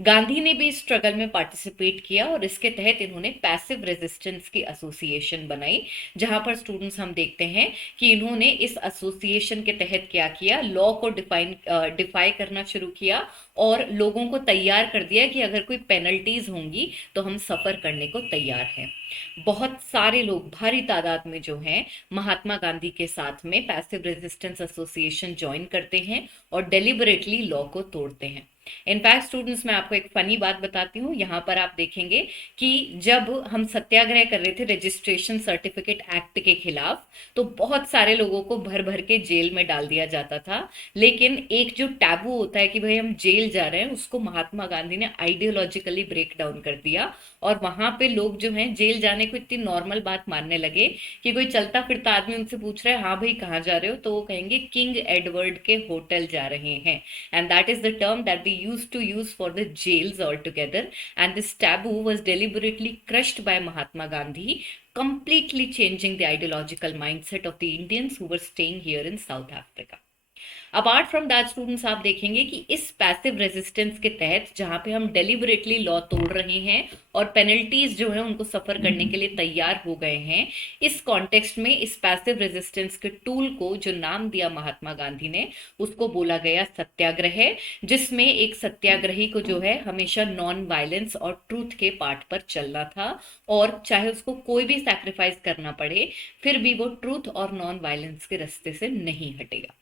गांधी ने भी इस स्ट्रगल में पार्टिसिपेट किया और इसके तहत इन्होंने पैसिव रेजिस्टेंस की एसोसिएशन बनाई, जहां पर स्टूडेंट्स हम देखते हैं कि इन्होंने इस एसोसिएशन के तहत क्या किया, लॉ को डिफाई करना शुरू किया और लोगों को तैयार कर दिया कि अगर कोई पेनल्टीज होंगी तो हम सफर करने को तैयार हैं। बहुत सारे लोग भारी तादाद में जो हैं महात्मा गांधी के साथ में पैसिव रेजिस्टेंस एसोसिएशन ज्वाइन करते हैं और डेलिबरेटली लॉ को तोड़ते हैं। इनफैक्ट स्टूडेंट्स, मैं आपको एक फनी बात बताती हूँ। यहाँ पर आप देखेंगे कि जब हम सत्याग्रह कर रहे थे रजिस्ट्रेशन सर्टिफिकेट एक्ट के खिलाफ तो बहुत सारे लोगों को भर भर के जेल में डाल दिया जाता था, लेकिन एक जो टैबू होता है कि भाई हम जेल जा रहे हैं उसको महात्मा गांधी ने आइडियोलॉजिकली ब्रेक डाउन कर दिया, और वहां पे लोग जो हैं जेल जाने को इतनी नॉर्मल बात मानने लगे कि कोई चलता फिरता आदमी उनसे पूछ रहा है हाँ भाई कहाँ जा रहे हो, तो वो कहेंगे किंग एडवर्ड के होटल जा रहे हैं। And that is the term that they used to use for the jails altogether, and this taboo was deliberately crushed by Mahatma Gandhi, completely changing the ideological mindset of the Indians who were staying here in South Africa. Apart from that students, आप देखेंगे कि इस पैसिव रेजिस्टेंस के तहत जहां पे हम डेलिबरेटली लॉ तोड़ रहे हैं और पेनल्टीज जो है उनको सफर करने के लिए तैयार हो गए हैं, इस कॉन्टेक्स्ट में इस पैसिव रेजिस्टेंस के टूल को जो नाम दिया महात्मा गांधी ने उसको बोला गया सत्याग्रह, जिसमें एक सत्याग्रही को जो है हमेशा नॉन वायलेंस और ट्रूथ के पार्ट पर चलना था, और चाहे उसको कोई भी सैक्रिफाइस करना पड़े फिर भी वो ट्रूथ और नॉन वायलेंस के रास्ते से नहीं हटेगा।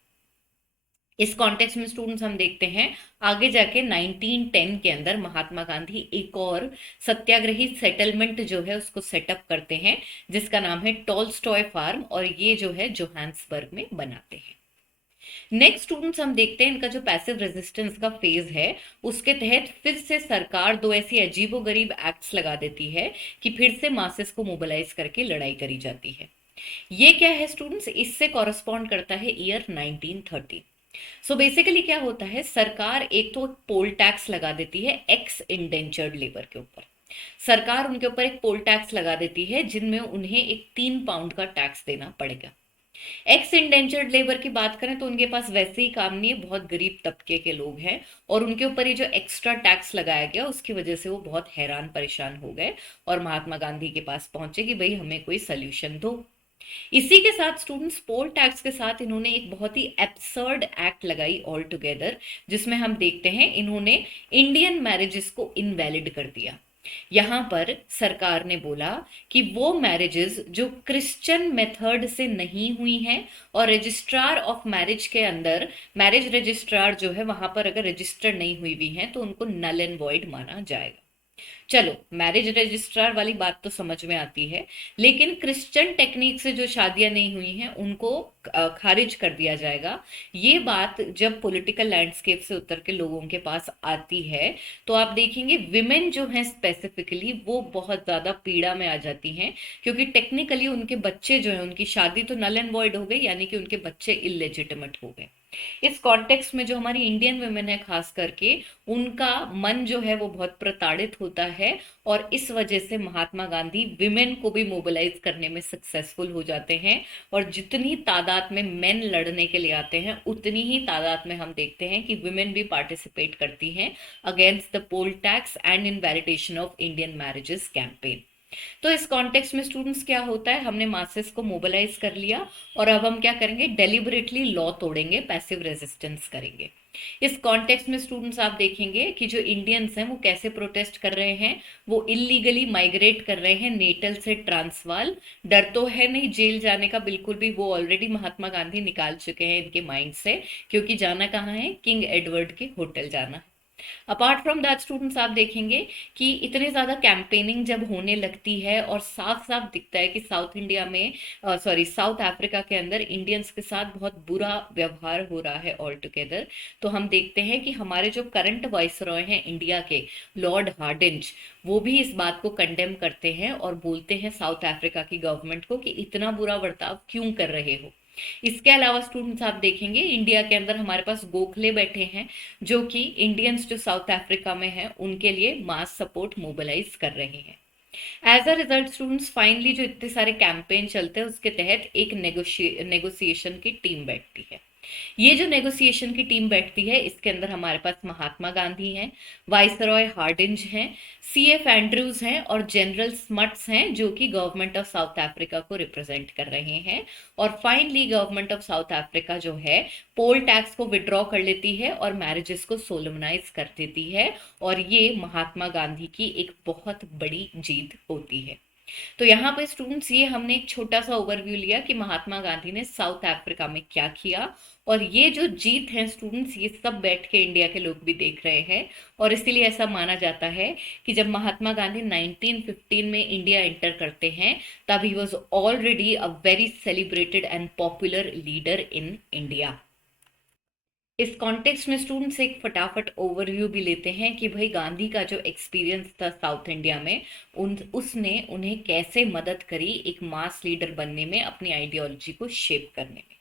इस कॉन्टेक्स्ट में स्टूडेंट्स हम देखते हैं आगे जाके 1910 के अंदर महात्मा गांधी एक और सत्याग्रही सेटलमेंट जो है उसको सेटअप करते हैं जिसका नाम है टॉलस्टॉय फार्म, और ये जो है जोहान्सबर्ग में बनाते हैं। नेक्स्ट स्टूडेंट्स हम देखते हैं इनका जो पैसिव रेजिस्टेंस का फेज है उसके तहत फिर से सरकार दो ऐसी अजीबोगरीब एक्ट्स लगा देती है कि फिर से मासेस को मोबिलाइज करके लड़ाई करी जाती है। ये क्या है स्टूडेंट्स, इससे कॉरस्पॉन्ड करता है ईयर 1930। सो बेसिकली क्या होता है, सरकार एक तो पोल टैक्स लगा देती है एक्स इंडेंचर्ड लेबर के ऊपर। सरकार उनके ऊपर एक पोल टैक्स लगा देती है जिनमें उन्हें एक 3 पाउंड का टैक्स देना पड़ेगा। एक्स इंडेंचर्ड लेबर की बात करें तो उनके पास वैसे ही काम नहीं है, बहुत गरीब तबके के लोग हैं, और उनके ऊपर ये जो एक्स्ट्रा टैक्स लगाया गया उसकी वजह से वो बहुत हैरान परेशान हो गए और महात्मा गांधी के पास पहुंचे कि भाई हमें कोई सोल्यूशन दो। इसी के साथ स्टूडेंट्स, पोल टैक्स के साथ इन्होंने एक बहुत ही एब्सर्ड एक्ट लगाई ऑल टुगेदर, जिसमें हम देखते हैं इन्होंने इंडियन मैरिजेस को इनवैलिड कर दिया। यहां पर सरकार ने बोला कि वो मैरिजेस जो क्रिश्चियन मेथड से नहीं हुई हैं और रजिस्ट्रार ऑफ मैरिज के अंदर, मैरिज रजिस्ट्रार जो है वहां पर अगर रजिस्टर नहीं हुई हुई हैं तो उनको नल एंड वॉइड माना जाएगा। चलो, मैरिज रजिस्ट्रार वाली बात तो समझ में आती है, लेकिन क्रिश्चियन टेक्निक से जो शादियां नहीं हुई हैं उनको खारिज कर दिया जाएगा। ये बात जब पॉलिटिकल लैंडस्केप से उतर के लोगों के पास आती है तो आप देखेंगे विमेन जो हैं स्पेसिफिकली वो बहुत ज्यादा पीड़ा में आ जाती हैं, क्योंकि टेक्निकली उनके बच्चे जो हैं, उनकी शादी तो नल एंड वॉइड हो गई, यानी कि उनके बच्चे इलेजिटिमेट हो गए। इस कॉन्टेक्स्ट में जो हमारी इंडियन वुमेन है खास करके, उनका मन जो है वो बहुत प्रताड़ित होता है, और इस वजह से महात्मा गांधी विमेन को भी मोबिलाइज करने में सक्सेसफुल हो जाते हैं। और जितनी तादाद में मेन लड़ने के लिए आते हैं उतनी ही तादाद में हम देखते हैं कि विमेन भी पार्टिसिपेट करती हैं against the poll tax and invalidation of Indian marriages campaign. तो इस कॉन्टेक्स्ट में स्टूडेंट्स क्या होता है, हमने मासेस को मोबिलाइज कर लिया और अब हम क्या करेंगे, डेलिबरेटली लॉ तोड़ेंगे, पैसिव रेजिस्टेंस करेंगे। इस कॉन्टेक्स्ट में स्टूडेंट्स आप देखेंगे कि जो इंडियंस हैं वो कैसे प्रोटेस्ट कर रहे हैं। वो इलीगली माइग्रेट कर रहे हैं नेटल से ट्रांसवाल। डर तो है नहीं जेल जाने का बिल्कुल भी, वो ऑलरेडी महात्मा गांधी निकाल चुके हैं इनके माइंड से, क्योंकि जाना कहाँ है, किंग एडवर्ड के होटल जाना है। अपार्ट फ्रॉम दैट स्टूडेंट्स आप देखेंगे कि इतने ज्यादा कैंपेनिंग जब होने लगती है और साफ साफ दिखता है कि साउथ इंडिया में, सॉरी साउथ अफ्रीका के अंदर इंडियंस के साथ बहुत बुरा व्यवहार हो रहा है ऑल टुगेदर, तो हम देखते हैं कि हमारे जो करंट वाइसरॉय हैं इंडिया के, लॉर्ड हार्डिंज, वो भी इस बात को कंडेम करते हैं और बोलते हैं साउथ अफ्रीका की गवर्नमेंट को कि इतना बुरा बर्ताव क्यों कर रहे हो। इसके अलावा स्टूडेंट्स आप देखेंगे इंडिया के अंदर हमारे पास गोखले बैठे हैं, जो कि इंडियंस जो साउथ अफ्रीका में हैं उनके लिए मास सपोर्ट मोबिलाइज कर रहे हैं। As a result students, finally जो इतने सारे कैंपेन चलते हैं उसके तहत एक नेगोशिएशन की टीम बैठती है। ये जो नेगोशिएशन की टीम बैठती है इसके अंदर हमारे पास महात्मा गांधी हैं, वाइसरॉय हार्डिंज हैं, सीएफ एंड्रयूज हैं और जनरल स्मट्स हैं, जो कि गवर्नमेंट ऑफ साउथ अफ्रीका को रिप्रेजेंट कर रहे हैं। और finally government of south Africa जो है पोल टैक्स को विड्रॉ कर लेती है और मैरिजेस को सोलमनाइज कर देती है, और ये महात्मा गांधी की एक बहुत बड़ी जीत होती है। तो यहाँ पे स्टूडेंट्स, ये हमने एक छोटा सा ओवरव्यू लिया कि महात्मा गांधी ने साउथ अफ्रीका में क्या किया, और ये जो जीत है स्टूडेंट्स, ये सब बैठ के इंडिया के लोग भी देख रहे हैं। और इसीलिए ऐसा माना जाता है कि जब महात्मा गांधी 1915 में इंडिया एंटर करते हैं तब he was already a very celebrated and popular leader in India. इस कॉन्टेक्स्ट में स्टूडेंट्स एक फटाफट ओवरव्यू भी लेते हैं कि भाई गांधी का जो एक्सपीरियंस था साउथ इंडिया में, उसने उन्हें कैसे मदद करी एक मास लीडर बनने में, अपनी आइडियोलॉजी को शेप करने में।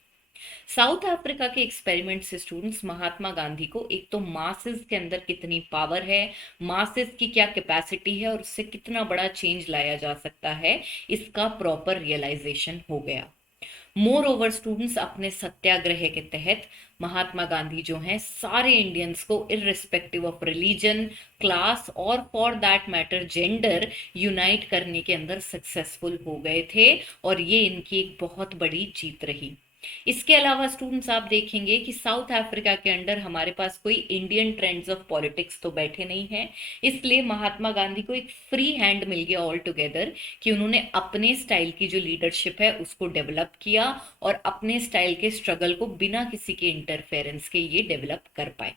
साउथ अफ्रीका के एक्सपेरिमेंट से स्टूडेंट्स महात्मा गांधी को एक तो मासेस के अंदर कितनी पावर है, मासेस की क्या कैपेसिटी है और उससे कितना बड़ा चेंज लाया जा सकता है, इसका प्रॉपर रियलाइजेशन हो गया। मोर ओवर स्टूडेंट्स, अपने सत्याग्रह के तहत महात्मा गांधी जो हैं सारे इंडियंस को इररिस्पेक्टिव ऑफ रिलीजन, क्लास और for that matter gender unite करने के अंदर सक्सेसफुल हो गए थे, और ये इनकी एक बहुत बड़ी जीत रही। इसके अलावा स्टूडेंट्स आप देखेंगे कि साउथ अफ्रीका के अंदर हमारे पास कोई इंडियन ट्रेंड्स ऑफ पॉलिटिक्स तो बैठे नहीं हैं, इसलिए महात्मा गांधी को एक फ्री हैंड मिल गया ऑल टुगेदर कि उन्होंने अपने स्टाइल की जो लीडरशिप है उसको डेवलप किया और अपने स्टाइल के स्ट्रगल को बिना किसी के इंटरफेरेंस के ये डेवलप कर पाए।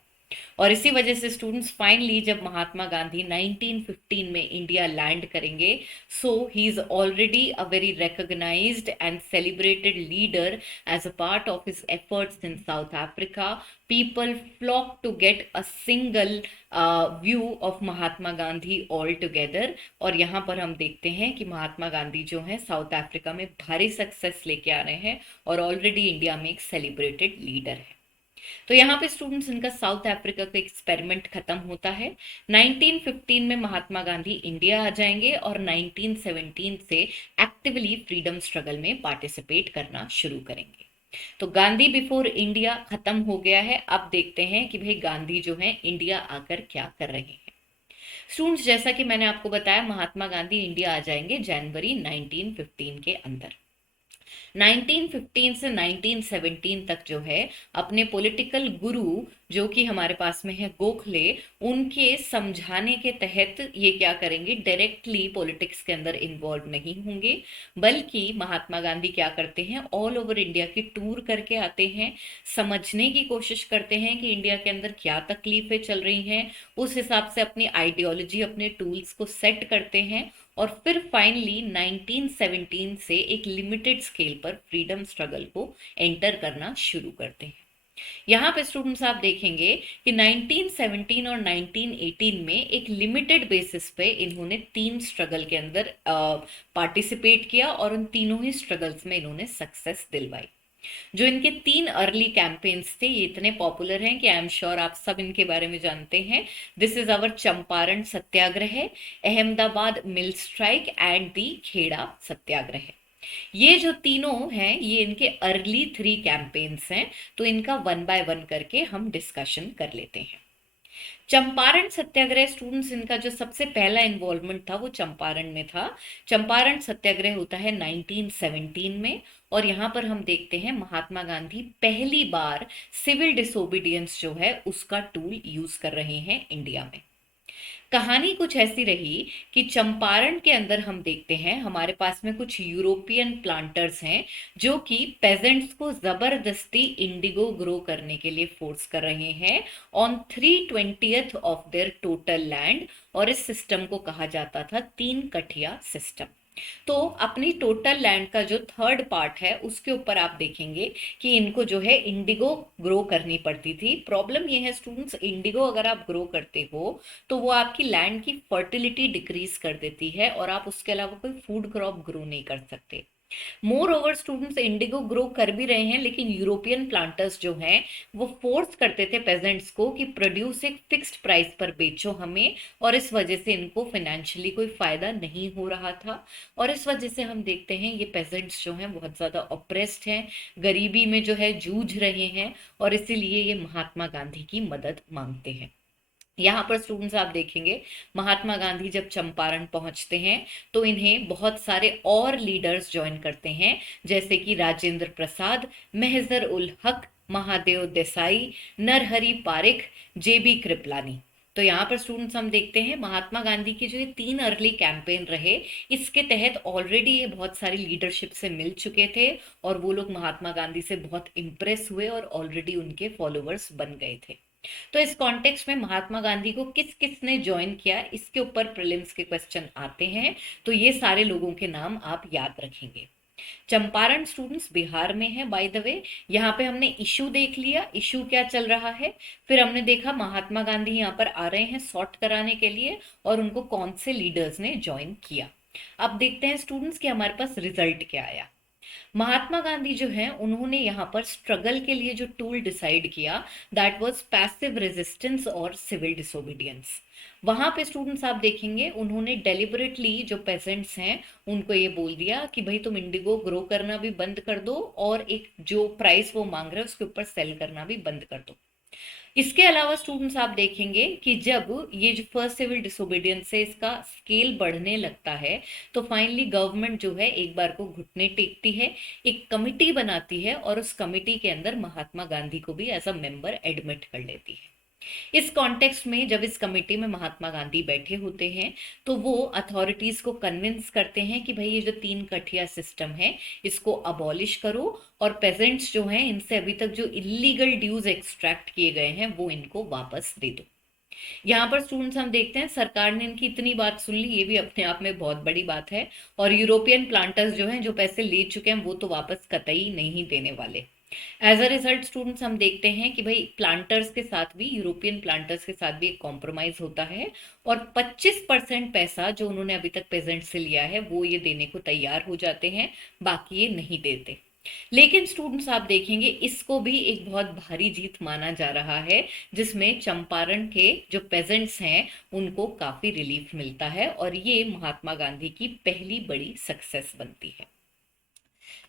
और इसी वजह से स्टूडेंट्स, फाइनली जब महात्मा गांधी 1915 में इंडिया लैंड करेंगे, so he is already a very recognized and celebrated leader as a part of his efforts in South Africa. People flock to get a single view of Mahatma Gandhi all together। और यहाँ पर हम देखते हैं कि महात्मा गांधी जो है साउथ अफ्रीका में भारी सक्सेस लेके आ रहे हैं और ऑलरेडी इंडिया में एक सेलिब्रेटेड लीडर है। तो यहाँ पे स्टूडेंट्स इनका साउथ अफ्रीका का एक्सपेरिमेंट खत्म होता है। 1915 में महात्मा गांधी इंडिया आ जाएंगे और 1917 से एक्टिवली फ्रीडम स्ट्रगल में पार्टिसिपेट करना शुरू करेंगे। तो गांधी बिफोर इंडिया खत्म हो गया है। अब देखते हैं कि भाई गांधी जो है इंडिया आकर क्या कर रहे हैं। स्टूडेंट्स, जैसा कि मैंने आपको बताया, महात्मा गांधी इंडिया आ जाएंगे जनवरी 1915 के अंदर। 1915 से 1917 तक जो है अपने पॉलिटिकल गुरु जो कि हमारे पास में है गोखले, उनके समझाने के तहत ये क्या करेंगे, डायरेक्टली पॉलिटिक्स के अंदर इन्वॉल्व नहीं होंगे, बल्कि महात्मा गांधी क्या करते हैं, ऑल ओवर इंडिया की टूर करके आते हैं, समझने की कोशिश करते हैं कि इंडिया के अंदर क्या तकलीफें चल रही हैं, उस हिसाब से अपनी आइडियोलॉजी, अपने टूल्स को सेट करते हैं और फिर फाइनली 1917 से एक लिमिटेड स्केल पर फ्रीडम स्ट्रगल को एंटर करना शुरू करते हैं। यहाँ पे स्टूडेंट्स आप देखेंगे कि 1917 और 1918 में एक लिमिटेड बेसिस पे इन्होंने 3 स्ट्रगल के अंदर पार्टिसिपेट किया और उन तीनों ही स्ट्रगल्स में इन्होंने सक्सेस दिलवाई। जो इनके 3 अर्ली कैंपेन्स थे ये इतने पॉपुलर हैं कि आई एम श्योर आप सब इनके बारे में जानते हैं। This is our Champaran satyagraha, Ahmedabad mill strike and the Kheda satyagraha. ये जो तीनों हैं ये इनके अर्ली 3 कैंपेन्स हैं। तो इनका वन बाय वन करके हम डिस्कशन कर लेते हैं। चंपारण सत्याग्रह स्टूडेंट्स, इनका जो सबसे पहला इन्वॉल्वमेंट था वो चंपारण में था। चंपारण सत्याग्रह होता है 1917 में और यहाँ पर हम देखते हैं महात्मा गांधी पहली बार सिविल डिसोबीडियंस जो है उसका टूल यूज कर रहे हैं इंडिया में। कहानी कुछ ऐसी रही कि चंपारण के अंदर हम देखते हैं हमारे पास में कुछ यूरोपियन प्लांटर्स हैं जो कि पेजेंट्स को जबरदस्ती इंडिगो ग्रो करने के लिए फोर्स कर रहे हैं on 3/20 of their total land. और इस सिस्टम को कहा जाता था 3 कठिया सिस्टम। तो अपनी टोटल लैंड का जो थर्ड पार्ट है उसके ऊपर आप देखेंगे कि इनको जो है इंडिगो ग्रो करनी पड़ती थी। प्रॉब्लम ये है स्टूडेंट्स, इंडिगो अगर आप ग्रो करते हो तो वो आपकी लैंड की फर्टिलिटी डिक्रीज कर देती है और आप उसके अलावा कोई फूड क्रॉप ग्रो नहीं कर सकते। More over students Indigo grow कर भी रहे हैं लेकिन यूरोपियन प्लांटर्स जो हैं वो फोर्स करते थे पेजेंट्स को कि प्रोड्यूस एक फिक्स्ड प्राइस पर बेचो हमें, और इस वजह से इनको फाइनेंशियली कोई फायदा नहीं हो रहा था। और इस वजह से हम देखते हैं ये पेजेंट्स जो हैं बहुत ज्यादा ऑप्रेस्ड हैं, गरीबी में जो है जूझ रहे हैं और इसीलिए ये महात्मा गांधी की मदद मांगते हैं। यहाँ पर स्टूडेंट्स आप देखेंगे महात्मा गांधी जब चंपारण पहुंचते हैं तो इन्हें बहुत सारे और लीडर्स ज्वाइन करते हैं, जैसे कि राजेंद्र प्रसाद, महजर उल हक, महादेव देसाई, नरहरि पारिख, जेबी कृपलानी। तो यहाँ पर स्टूडेंट्स हम देखते हैं महात्मा गांधी की जो ये 3 अर्ली कैंपेन रहे इसके तहत ऑलरेडी ये बहुत सारी लीडरशिप से मिल चुके थे और वो लोग महात्मा गांधी से बहुत इम्प्रेस हुए और ऑलरेडी उनके फॉलोअर्स बन गए थे। तो इस कॉन्टेक्स्ट में महात्मा गांधी को किस किस ने ज्वाइन किया इसके ऊपर प्रीलिम्स के क्वेश्चन आते हैं, तो ये सारे लोगों के नाम आप याद रखेंगे। चंपारण स्टूडेंट्स बिहार में है बाय द वे। यहाँ पे हमने इशू देख लिया, इशू क्या चल रहा है, फिर हमने देखा महात्मा गांधी यहाँ पर आ रहे हैं सॉर्ट कराने के लिए और उनको कौन से लीडर्स ने ज्वाइन किया। अब देखते हैं स्टूडेंट्स कि हमारे पास रिजल्ट क्या आया। महात्मा गांधी जो है उन्होंने यहाँ पर स्ट्रगल के लिए जो टूल डिसाइड किया दैट वाज पैसिव रेजिस्टेंस और सिविल डिसोबीडियंस। वहां पे स्टूडेंट्स आप देखेंगे उन्होंने डेलिबरेटली जो पेजेंट्स हैं उनको ये बोल दिया कि भाई तुम इंडिगो ग्रो करना भी बंद कर दो और एक जो प्राइस वो मांग रहे हैं उसके ऊपर सेल करना भी बंद कर दो। इसके अलावा स्टूडेंट्स आप देखेंगे कि जब ये जो फर्स्ट सिविल डिसोबीडियंस है इसका स्केल बढ़ने लगता है तो फाइनली गवर्नमेंट जो है एक बार को घुटने टेकती है, एक कमिटी बनाती है और उस कमिटी के अंदर महात्मा गांधी को भी एज अ मेंबर एडमिट कर लेती है। इस कॉन्टेक्स्ट में जब इस कमेटी में महात्मा गांधी बैठे होते हैं तो वो अथॉरिटीज को कन्विंस करते हैं कि भाई ये जो 3 कठिया सिस्टम है इसको अबॉलिश करो और पेजेंट्स जो हैं इनसे अभी तक जो इलीगल ड्यूज एक्सट्रैक्ट किए गए हैं वो इनको वापस दे दो। यहाँ पर स्टूडेंट्स हम देखते हैं सरकार ने इनकी इतनी बात सुन ली, ये भी अपने आप में बहुत बड़ी बात है, और यूरोपियन प्लांटर्स जो हैं जो पैसे ले चुके हैं वो तो वापस कतई नहीं देने वाले। एज अ रिजल्ट स्टूडेंट्स हम देखते हैं कि भाई प्लांटर्स के साथ भी, यूरोपियन प्लांटर्स के साथ भी एक कॉम्प्रोमाइज होता है और 25% पैसा जो उन्होंने अभी तक पेजेंट से लिया है वो ये देने को तैयार हो जाते हैं, बाकी ये नहीं देते। लेकिन स्टूडेंट्स आप देखेंगे इसको भी एक बहुत भारी जीत माना जा रहा है, जिसमें चंपारण के जो पेजेंट्स हैं उनको काफी रिलीफ मिलता है और ये महात्मा गांधी की पहली बड़ी सक्सेस बनती है।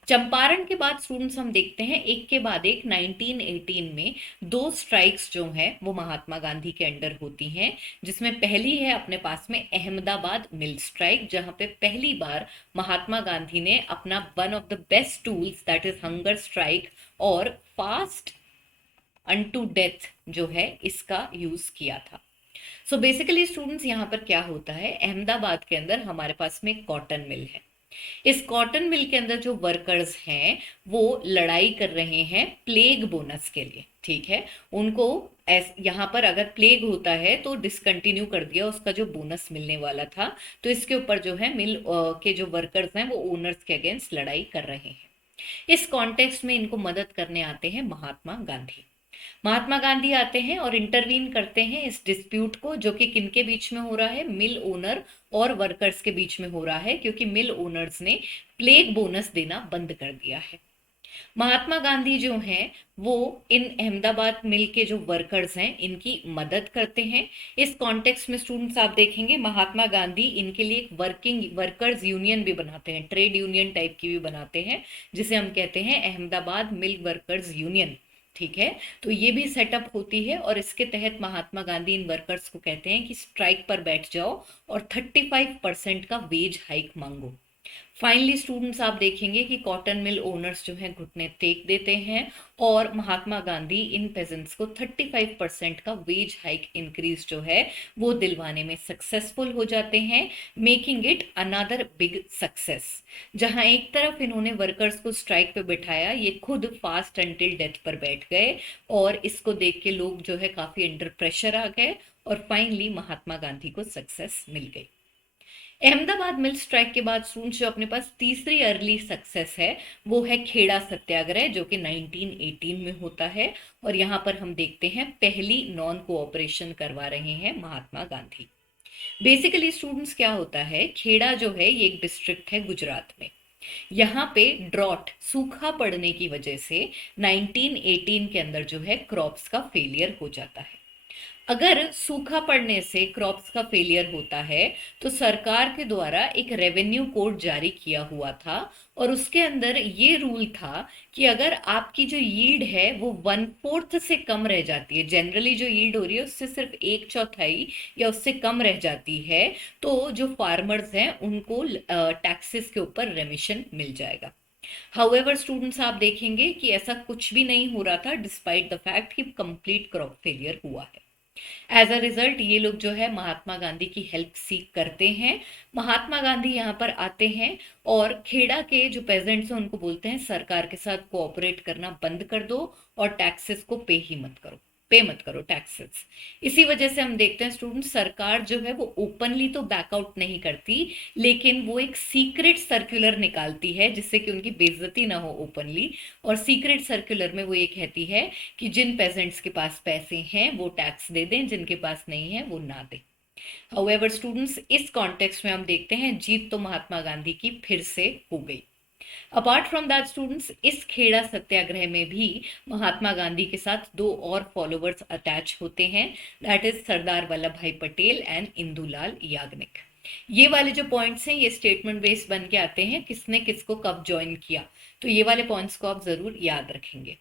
चंपारण के बाद स्टूडेंट्स हम देखते हैं एक के बाद एक 1918 में दो स्ट्राइक्स जो हैं वो महात्मा गांधी के अंडर होती हैं, जिसमें पहली है अपने पास में अहमदाबाद मिल स्ट्राइक, जहां पे पहली बार महात्मा गांधी ने अपना one of the best tools that is hunger strike और फास्ट अनटू डेथ जो है इसका यूज किया था। सो बेसिकली स्टूडेंट्स यहाँ पर क्या होता है, अहमदाबाद के अंदर हमारे पास में कॉटन मिल है। इस कॉटन मिल के अंदर जो वर्कर्स हैं वो लड़ाई कर रहे हैं प्लेग बोनस के लिए, ठीक है। उनको यहाँ पर अगर प्लेग होता है तो डिसकंटिन्यू कर दिया उसका जो बोनस मिलने वाला था, तो इसके ऊपर जो है मिल के जो वर्कर्स हैं वो ओनर्स के अगेंस्ट लड़ाई कर रहे हैं। इस कॉन्टेक्स्ट में इनको मदद करने आते हैं महात्मा गांधी। महात्मा गांधी आते हैं और इंटरवीन करते हैं इस डिस्प्यूट को, जो कि किनके बीच में हो रहा है, मिल ओनर और वर्कर्स के बीच में हो रहा है, क्योंकि मिल ओनर्स ने प्लेग बोनस देना बंद कर दिया है। महात्मा गांधी जो हैं वो इन अहमदाबाद मिल के जो वर्कर्स हैं इनकी मदद करते हैं। इस कॉन्टेक्स्ट में स्टूडेंट्स आप देखेंगे महात्मा गांधी इनके लिए एक वर्कर्स यूनियन भी बनाते हैं, ट्रेड यूनियन टाइप की भी बनाते हैं, जिसे हम कहते हैं अहमदाबाद मिल वर्कर्स यूनियन, ठीक है। तो ये भी सेटअप होती है और इसके तहत महात्मा गांधी इन वर्कर्स को कहते हैं कि स्ट्राइक पर बैठ जाओ और 35% का वेज हाइक मांगो। फाइनली स्टूडेंट्स आप देखेंगे कि कॉटन मिल ओनर्स जो हैं घुटने टेक देते हैं और महात्मा गांधी इन पेजेंट्स को 35% का वेज हाइक इंक्रीज जो है वो दिलवाने में सक्सेसफुल हो जाते हैं, making it another big success. जहां एक तरफ इन्होंने वर्कर्स को स्ट्राइक पे बिठाया, ये खुद फास्ट अंटिल डेथ पर बैठ गए और इसको देख के लोग जो है काफी अंडर प्रेशर आ गए और फाइनली महात्मा गांधी को सक्सेस मिल गई। अहमदाबाद मिल स्ट्राइक के बाद स्टूडेंट्स जो अपने पास तीसरी अर्ली सक्सेस है वो है खेड़ा सत्याग्रह, जो कि 1918 में होता है और यहाँ पर हम देखते हैं पहली नॉन कोऑपरेशन करवा रहे हैं महात्मा गांधी। बेसिकली स्टूडेंट्स क्या होता है, खेड़ा जो है ये एक डिस्ट्रिक्ट है गुजरात में। यहाँ पे ड्रॉट सूखा पड़ने की वजह से 1918 के अंदर जो है क्रॉप्स का फेलियर हो जाता है। अगर सूखा पड़ने से क्रॉप्स का फेलियर होता है तो सरकार के द्वारा एक रेवेन्यू कोड जारी किया हुआ था और उसके अंदर ये रूल था कि अगर आपकी जो यील्ड है वो 1/4 से कम रह जाती है, जनरली जो यील्ड हो रही है उससे सिर्फ 1/4 या उससे कम रह जाती है, तो जो फार्मर्स हैं उनको टैक्सेस के ऊपर रेमिशन मिल जाएगा। हाउएवर स्टूडेंट्स आप देखेंगे कि ऐसा कुछ भी नहीं हो रहा था डिस्पाइट द फैक्ट कि कंप्लीट क्रॉप फेलियर हुआ है। एज अ रिजल्ट ये लोग जो है महात्मा गांधी की हेल्प सीख करते हैं। महात्मा गांधी यहाँ पर आते हैं और खेड़ा के जो पेजेंट्स हैं उनको बोलते हैं सरकार के साथ कोऑपरेट करना बंद कर दो और टैक्सेस को पे मत करो टैक्सेस। इसी वजह से हम देखते हैं स्टूडेंट सरकार जो है वो ओपनली तो बैकआउट नहीं करती, लेकिन वो एक सीक्रेट सर्कुलर निकालती है जिससे कि उनकी बेइज्जती ना हो ओपनली, और सीक्रेट सर्कुलर में वो ये कहती है कि जिन पेजेंट्स के पास पैसे हैं वो टैक्स दे दें, जिनके पास नहीं है वो ना दें। हाउएवर स्टूडेंट्स इस कॉन्टेक्स्ट में हम देखते हैं जीत तो महात्मा गांधी की फिर से हो गई। अपार्ट फ्रॉम दैट स्टूडेंट्स इस खेड़ा सत्याग्रह में भी महात्मा गांधी के साथ दो और फॉलोवर्स अटैच होते हैं, दैट इज सरदार वल्लभ भाई पटेल एंड इंदुलाल याग्निक। ये वाले जो पॉइंट्स हैं ये स्टेटमेंट बेस्ड बन के आते हैं, किसने किसको कब ज्वाइन किया, तो ये वाले पॉइंट्स को आप जरूर याद रखेंगे।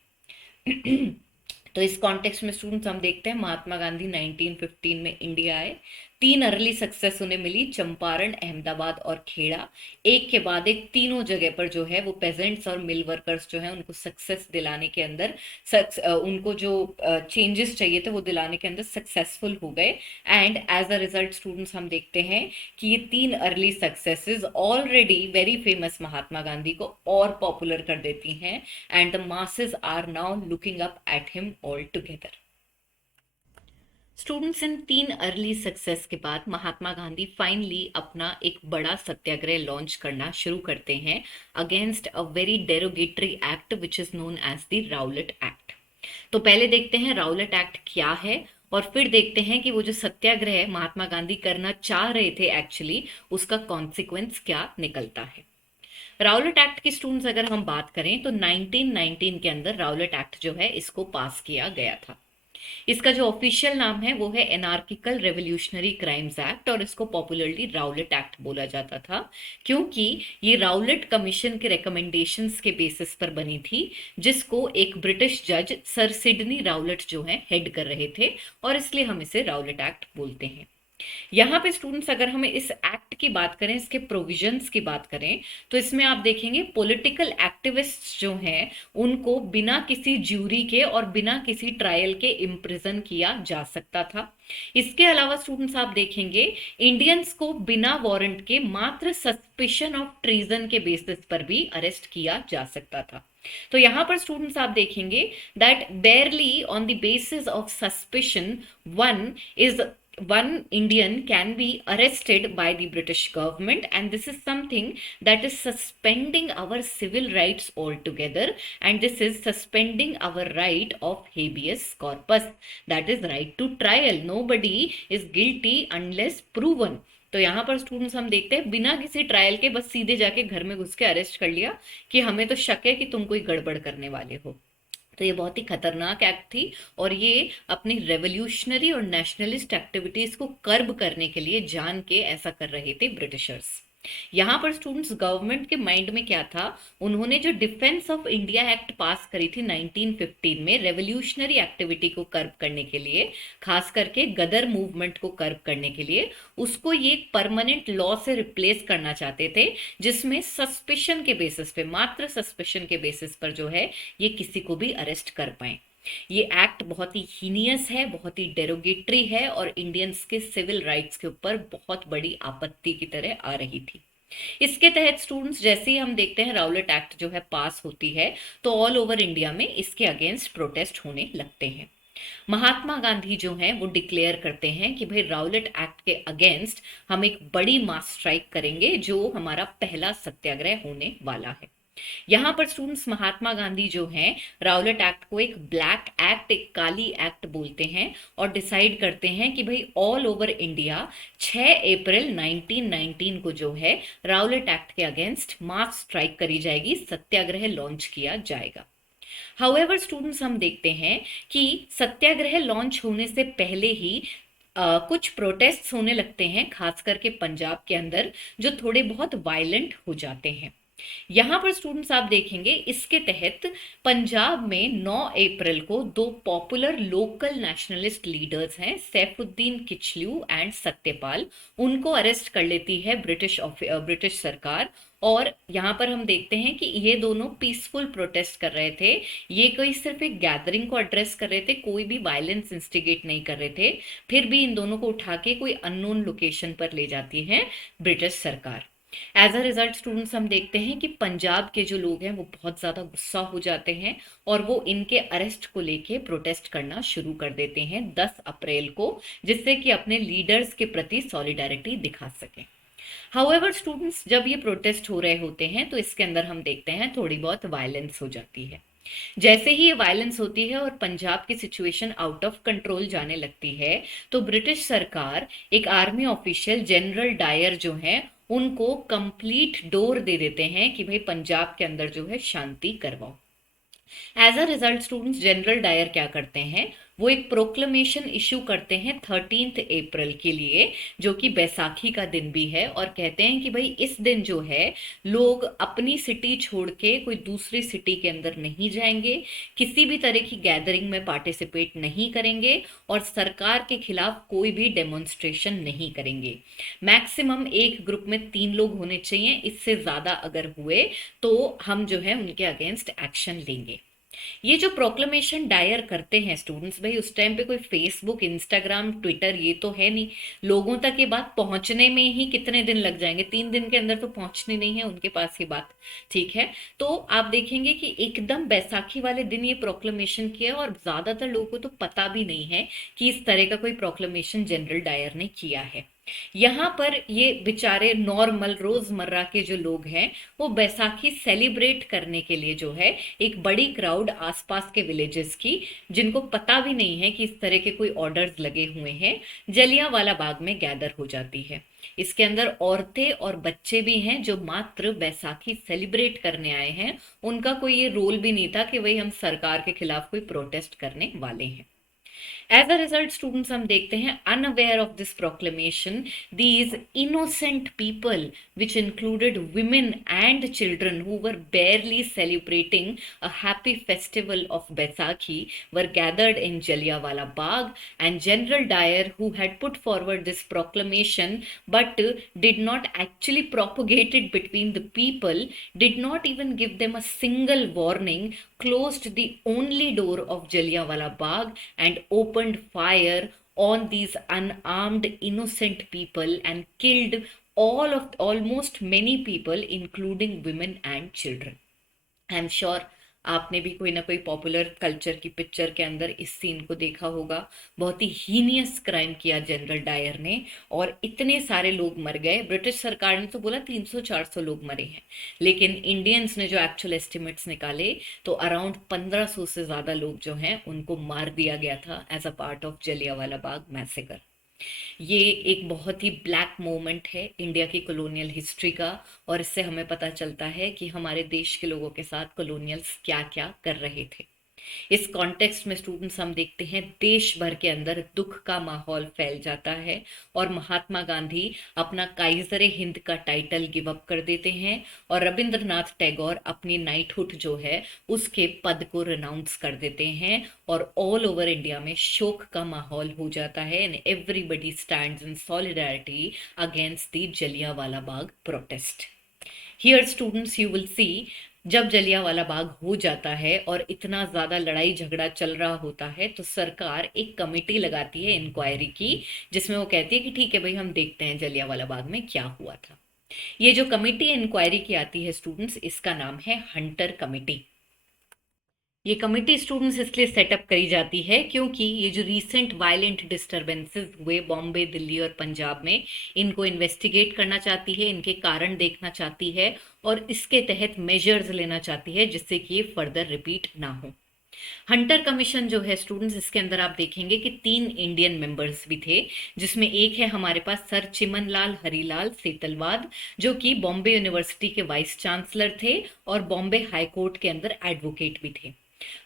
तो इस कॉन्टेक्स्ट में स्टूडेंट्स हम देखते हैं महात्मा गांधी 1915 में इंडिया आए। 3 अर्ली सक्सेस उन्हें मिली, चंपारण, अहमदाबाद और खेड़ा। एक के बाद एक तीनों जगह पर जो है वो पेजेंट्स और मिल वर्कर्स जो है उनको सक्सेस दिलाने के अंदर उनको जो चेंजेस चाहिए थे वो दिलाने के अंदर सक्सेसफुल हो गए। And as a result students हम देखते हैं कि ये 3 early successes already very famous Mahatma Gandhi को और पॉपुलर कर देती हैं and the masses are now looking up at him all together. Students इन 3 अर्ली सक्सेस के बाद महात्मा गांधी फाइनली अपना एक बड़ा सत्याग्रह लॉन्च करना शुरू करते हैं against a very derogatory act which is known as the Rowlatt act. तो पहले देखते हैं राउलेट एक्ट क्या है और फिर देखते हैं कि वो जो सत्याग्रह महात्मा गांधी करना चाह रहे थे एक्चुअली उसका कॉन्सिक्वेंस क्या निकलता है। राउलेट एक्ट की स्टूडेंट्स अगर हम बात करें तो 1919 के अंदर राउलेट एक्ट जो है इसको पास किया गया था। इसका जो ऑफिशियल नाम है वो है एनार्किकल रेवोल्यूशनरी क्राइम्स एक्ट, और इसको पॉपुलरली राउलेट एक्ट बोला जाता था, क्योंकि ये राउलेट कमीशन के रिकमेंडेशंस के बेसिस पर बनी थी, जिसको एक ब्रिटिश जज सर सिडनी राउलेट जो है हेड कर रहे थे, और इसलिए हम इसे राउलेट एक्ट बोलते हैं। यहाँ पे स्टूडेंट्स अगर हमें इस एक्ट की बात करें, इसके प्रोविजंस की बात करें, तो इसमें आप देखेंगे पॉलिटिकल एक्टिविस्ट्स जो हैं उनको बिना किसी ज्यूरी के और बिना किसी ट्रायल के इम्प्रिजन किया जा सकता था। इसके अलावा स्टूडेंट्स आप देखेंगे इंडियंस को बिना वारंट के मात्र सस्पिशन ऑफ ट्रीजन के बेसिस पर भी अरेस्ट किया जा सकता था। तो यहां पर स्टूडेंट्स आप देखेंगे that बेयरली on the basis of suspicion one Indian can be arrested by the British government, and this is something that is suspending our civil rights altogether, and this is suspending our right of habeas corpus, that is right to trial. Nobody is guilty unless proven. तो यहाँ पर स्टूडेंट्स हम देखते हैं बिना किसी ट्रायल के बस सीधे जाके घर में घुस के अरेस्ट कर लिया कि हमें तो शक है कि तुम कोई गड़बड़ करने वाले हो। तो ये बहुत ही खतरनाक एक्ट थी, और ये अपनी रेवोल्यूशनरी और नेशनलिस्ट एक्टिविटीज को कर्ब करने के लिए जान के ऐसा कर रहे थे ब्रिटिशर्स। यहाँ पर स्टूडेंट्स गवर्नमेंट के माइंड में क्या था, उन्होंने जो डिफेंस ऑफ इंडिया एक्ट पास करी थी 1915 में रेवोल्यूशनरी एक्टिविटी को कर्ब करने के लिए, खास करके गदर मूवमेंट को कर्ब करने के लिए, उसको ये एक परमानेंट लॉ से रिप्लेस करना चाहते थे, जिसमें सस्पिशन के बेसिस पे, मात्र सस्पिशन के बेसिस पर जो है ये किसी को भी अरेस्ट कर पाए। ये एक्ट बहुत ही हीनियस है, बहुत ही डेरोगेटरी है, और इंडियंस के सिविल राइट्स के ऊपर बहुत बड़ी आपत्ति की तरह आ रही थी। इसके तहत स्टूडेंट्स जैसे ही हम देखते हैं राउलेट एक्ट जो है पास होती है, तो ऑल ओवर इंडिया में इसके अगेंस्ट प्रोटेस्ट होने लगते हैं। महात्मा गांधी जो हैं वो डिक्लेयर करते हैं कि भाई राउलेट एक्ट के अगेंस्ट हम एक बड़ी मास स्ट्राइक करेंगे, जो हमारा पहला सत्याग्रह होने वाला है। यहाँ पर स्टूडेंट्स महात्मा गांधी जो हैं राउलेट एक्ट को एक ब्लैक एक्ट, एक काली एक्ट बोलते हैं, और डिसाइड करते हैं कि भाई ऑल ओवर इंडिया 6 अप्रैल 1919 को जो है राउलेट एक्ट के अगेंस्ट मास स्ट्राइक करी जाएगी, सत्याग्रह लॉन्च किया जाएगा। हाउएवर स्टूडेंट्स हम देखते हैं कि सत्याग्रह लॉन्च होने से पहले ही कुछ प्रोटेस्ट होने लगते हैं, खास करके पंजाब के अंदर, जो थोड़े बहुत वायलेंट हो जाते हैं। यहाँ पर स्टूडेंट्स आप देखेंगे इसके तहत पंजाब में 9 अप्रैल को दो पॉपुलर लोकल नेशनलिस्ट लीडर्स हैं, सैफुद्दीन किचलू एंड सत्यपाल, उनको अरेस्ट कर लेती है ब्रिटिश सरकार। और यहाँ पर हम देखते हैं कि ये दोनों पीसफुल प्रोटेस्ट कर रहे थे, ये कोई सिर्फ एक गैदरिंग को एड्रेस कर रहे थे, कोई भी वायलेंस इंस्टिगेट नहीं कर रहे थे। फिर भी इन दोनों को उठा के कोई अननोन लोकेशन पर ले जाती है ब्रिटिश सरकार। एज अ रिजल्ट स्टूडेंट्स हम देखते हैं कि पंजाब के जो लोग हैं वो बहुत ज़्यादा गुस्सा हो जाते हैं, और वो इनके अरेस्ट को लेके प्रोटेस्ट करना शुरू कर देते हैं 10 अप्रैल को, जिससे कि अपने लीडर्स के प्रति सॉलिडारिटी दिखा सकें। हाउएवर स्टूडेंट्स जब ये प्रोटेस्ट हो रहे होते हैं तो इसके अंदर हम देखते हैं थोड़ी बहुत वायलेंस हो जाती है। जैसे ही ये वायलेंस होती है और पंजाब की सिचुएशन आउट ऑफ कंट्रोल जाने लगती है, तो ब्रिटिश सरकार एक आर्मी ऑफिशियल जनरल डायर जो है उनको कंप्लीट डोर दे देते हैं कि भाई पंजाब के अंदर जो है शांति करवाओ। As a result students General Dyer क्या करते हैं, वो एक प्रोक्लेमेशन इशू करते हैं 13 अप्रैल के लिए, जो कि बैसाखी का दिन भी है, और कहते हैं कि भाई इस दिन जो है लोग अपनी सिटी छोड़ के कोई दूसरी सिटी के अंदर नहीं जाएंगे, किसी भी तरह की गैदरिंग में पार्टिसिपेट नहीं करेंगे, और सरकार के खिलाफ कोई भी डेमोन्स्ट्रेशन नहीं करेंगे। मैक्सिमम एक ग्रुप में 3 लोग होने चाहिए, इससे ज्यादा अगर हुए तो हम जो है उनके अगेंस्ट एक्शन लेंगे। ये जो प्रोक्लेमेशन डायर करते हैं स्टूडेंट्स, भाई उस टाइम पे कोई फेसबुक, इंस्टाग्राम, ट्विटर ये तो है नहीं, लोगों तक ये बात पहुंचने में ही कितने दिन लग जाएंगे, 3 दिन के अंदर तो पहुंचनी नहीं है उनके पास ये बात, ठीक है। तो आप देखेंगे कि एकदम बैसाखी वाले दिन ये प्रोक्लेमेशन किया, और ज्यादातर लोगों को तो पता भी नहीं है कि इस तरह का कोई प्रोक्लेमेशन जनरल डायर ने किया है। यहाँ पर ये बेचारे नॉर्मल रोजमर्रा के जो लोग हैं वो बैसाखी सेलिब्रेट करने के लिए जो है एक बड़ी क्राउड आसपास के विलेजेस की, जिनको पता भी नहीं है कि इस तरह के कोई ऑर्डर्स लगे हुए हैं, जलियांवाला बाग में गैदर हो जाती है। इसके अंदर औरतें और बच्चे भी हैं जो मात्र बैसाखी सेलिब्रेट करने आए हैं। उनका कोई ये रोल भी नहीं था कि भाई हम सरकार के खिलाफ कोई प्रोटेस्ट करने वाले हैं। एज अ रिजल्ट स्टूडेंट्स हम देखते हैं unaware of this proclamation these innocent people which included women and children who were barely celebrating a happy festival of Baisakhi were gathered in Jallianwala Bagh, and General Dyer, who had put forward this proclamation but did not actually propagate it between the people, did not even give them a single warning, closed the only door of Jallianwala Bagh and opened fire on these unarmed innocent people and killed almost many people including women and children. I am sure आपने भी कोई ना कोई पॉपुलर कल्चर की पिक्चर के अंदर इस सीन को देखा होगा। बहुत ही हीनियस क्राइम किया जनरल डायर ने और इतने सारे लोग मर गए। ब्रिटिश सरकार ने तो बोला 300-400 लोग मरे हैं, लेकिन इंडियंस ने जो एक्चुअल एस्टिमेट्स निकाले तो अराउंड 1500 से ज़्यादा लोग जो हैं उनको मार दिया गया था as a part of Jallianwala Bagh massacre. ये एक बहुत ही ब्लैक मोमेंट है इंडिया की कॉलोनियल हिस्ट्री का, और इससे हमें पता चलता है कि हमारे देश के लोगों के साथ कॉलोनियल्स क्या क्या कर रहे थे। इस कॉन्टेक्स्ट में स्टूडेंट्स हम देखते हैं देश भर के अंदर दुख का माहौल फैल जाता है और महात्मा गांधी अपना काइजर हिंद का टाइटल गिव अप कर देते हैं और रविंद्रनाथ टैगोर अपनी नाइटहुड जो है उसके पद को रिनाउंस कर देते हैं और ऑल ओवर इंडिया में शोक का माहौल हो जाता है and everybody stands in solidarity against the Jallianwala Bagh protest. Here students you will see, जब जलियांवाला बाग हो जाता है और इतना ज्यादा लड़ाई झगड़ा चल रहा होता है तो सरकार एक कमेटी लगाती है इंक्वायरी की, जिसमें वो कहती है कि ठीक है भाई हम देखते हैं जलियांवाला बाग में क्या हुआ था। ये जो कमेटी इंक्वायरी की आती है स्टूडेंट्स, इसका नाम है हंटर कमेटी। ये कमेटी स्टूडेंट्स इसलिए सेटअप करी जाती है क्योंकि ये जो रीसेंट वायलेंट डिस्टर्बेंसेस हुए बॉम्बे, दिल्ली और पंजाब में, इनको इन्वेस्टिगेट करना चाहती है, इनके कारण देखना चाहती है और इसके तहत मेजर्स लेना चाहती है जिससे कि ये फर्दर रिपीट ना हो। हंटर कमीशन जो है स्टूडेंट्स, इसके अंदर आप देखेंगे कि 3 इंडियन मेंबर्स भी थे, जिसमें एक है हमारे पास सर चिमनलाल हरिलाल सेतलवाद, जो कि बॉम्बे यूनिवर्सिटी के वाइस चांसलर थे और बॉम्बे हाई कोर्ट के अंदर एडवोकेट भी थे।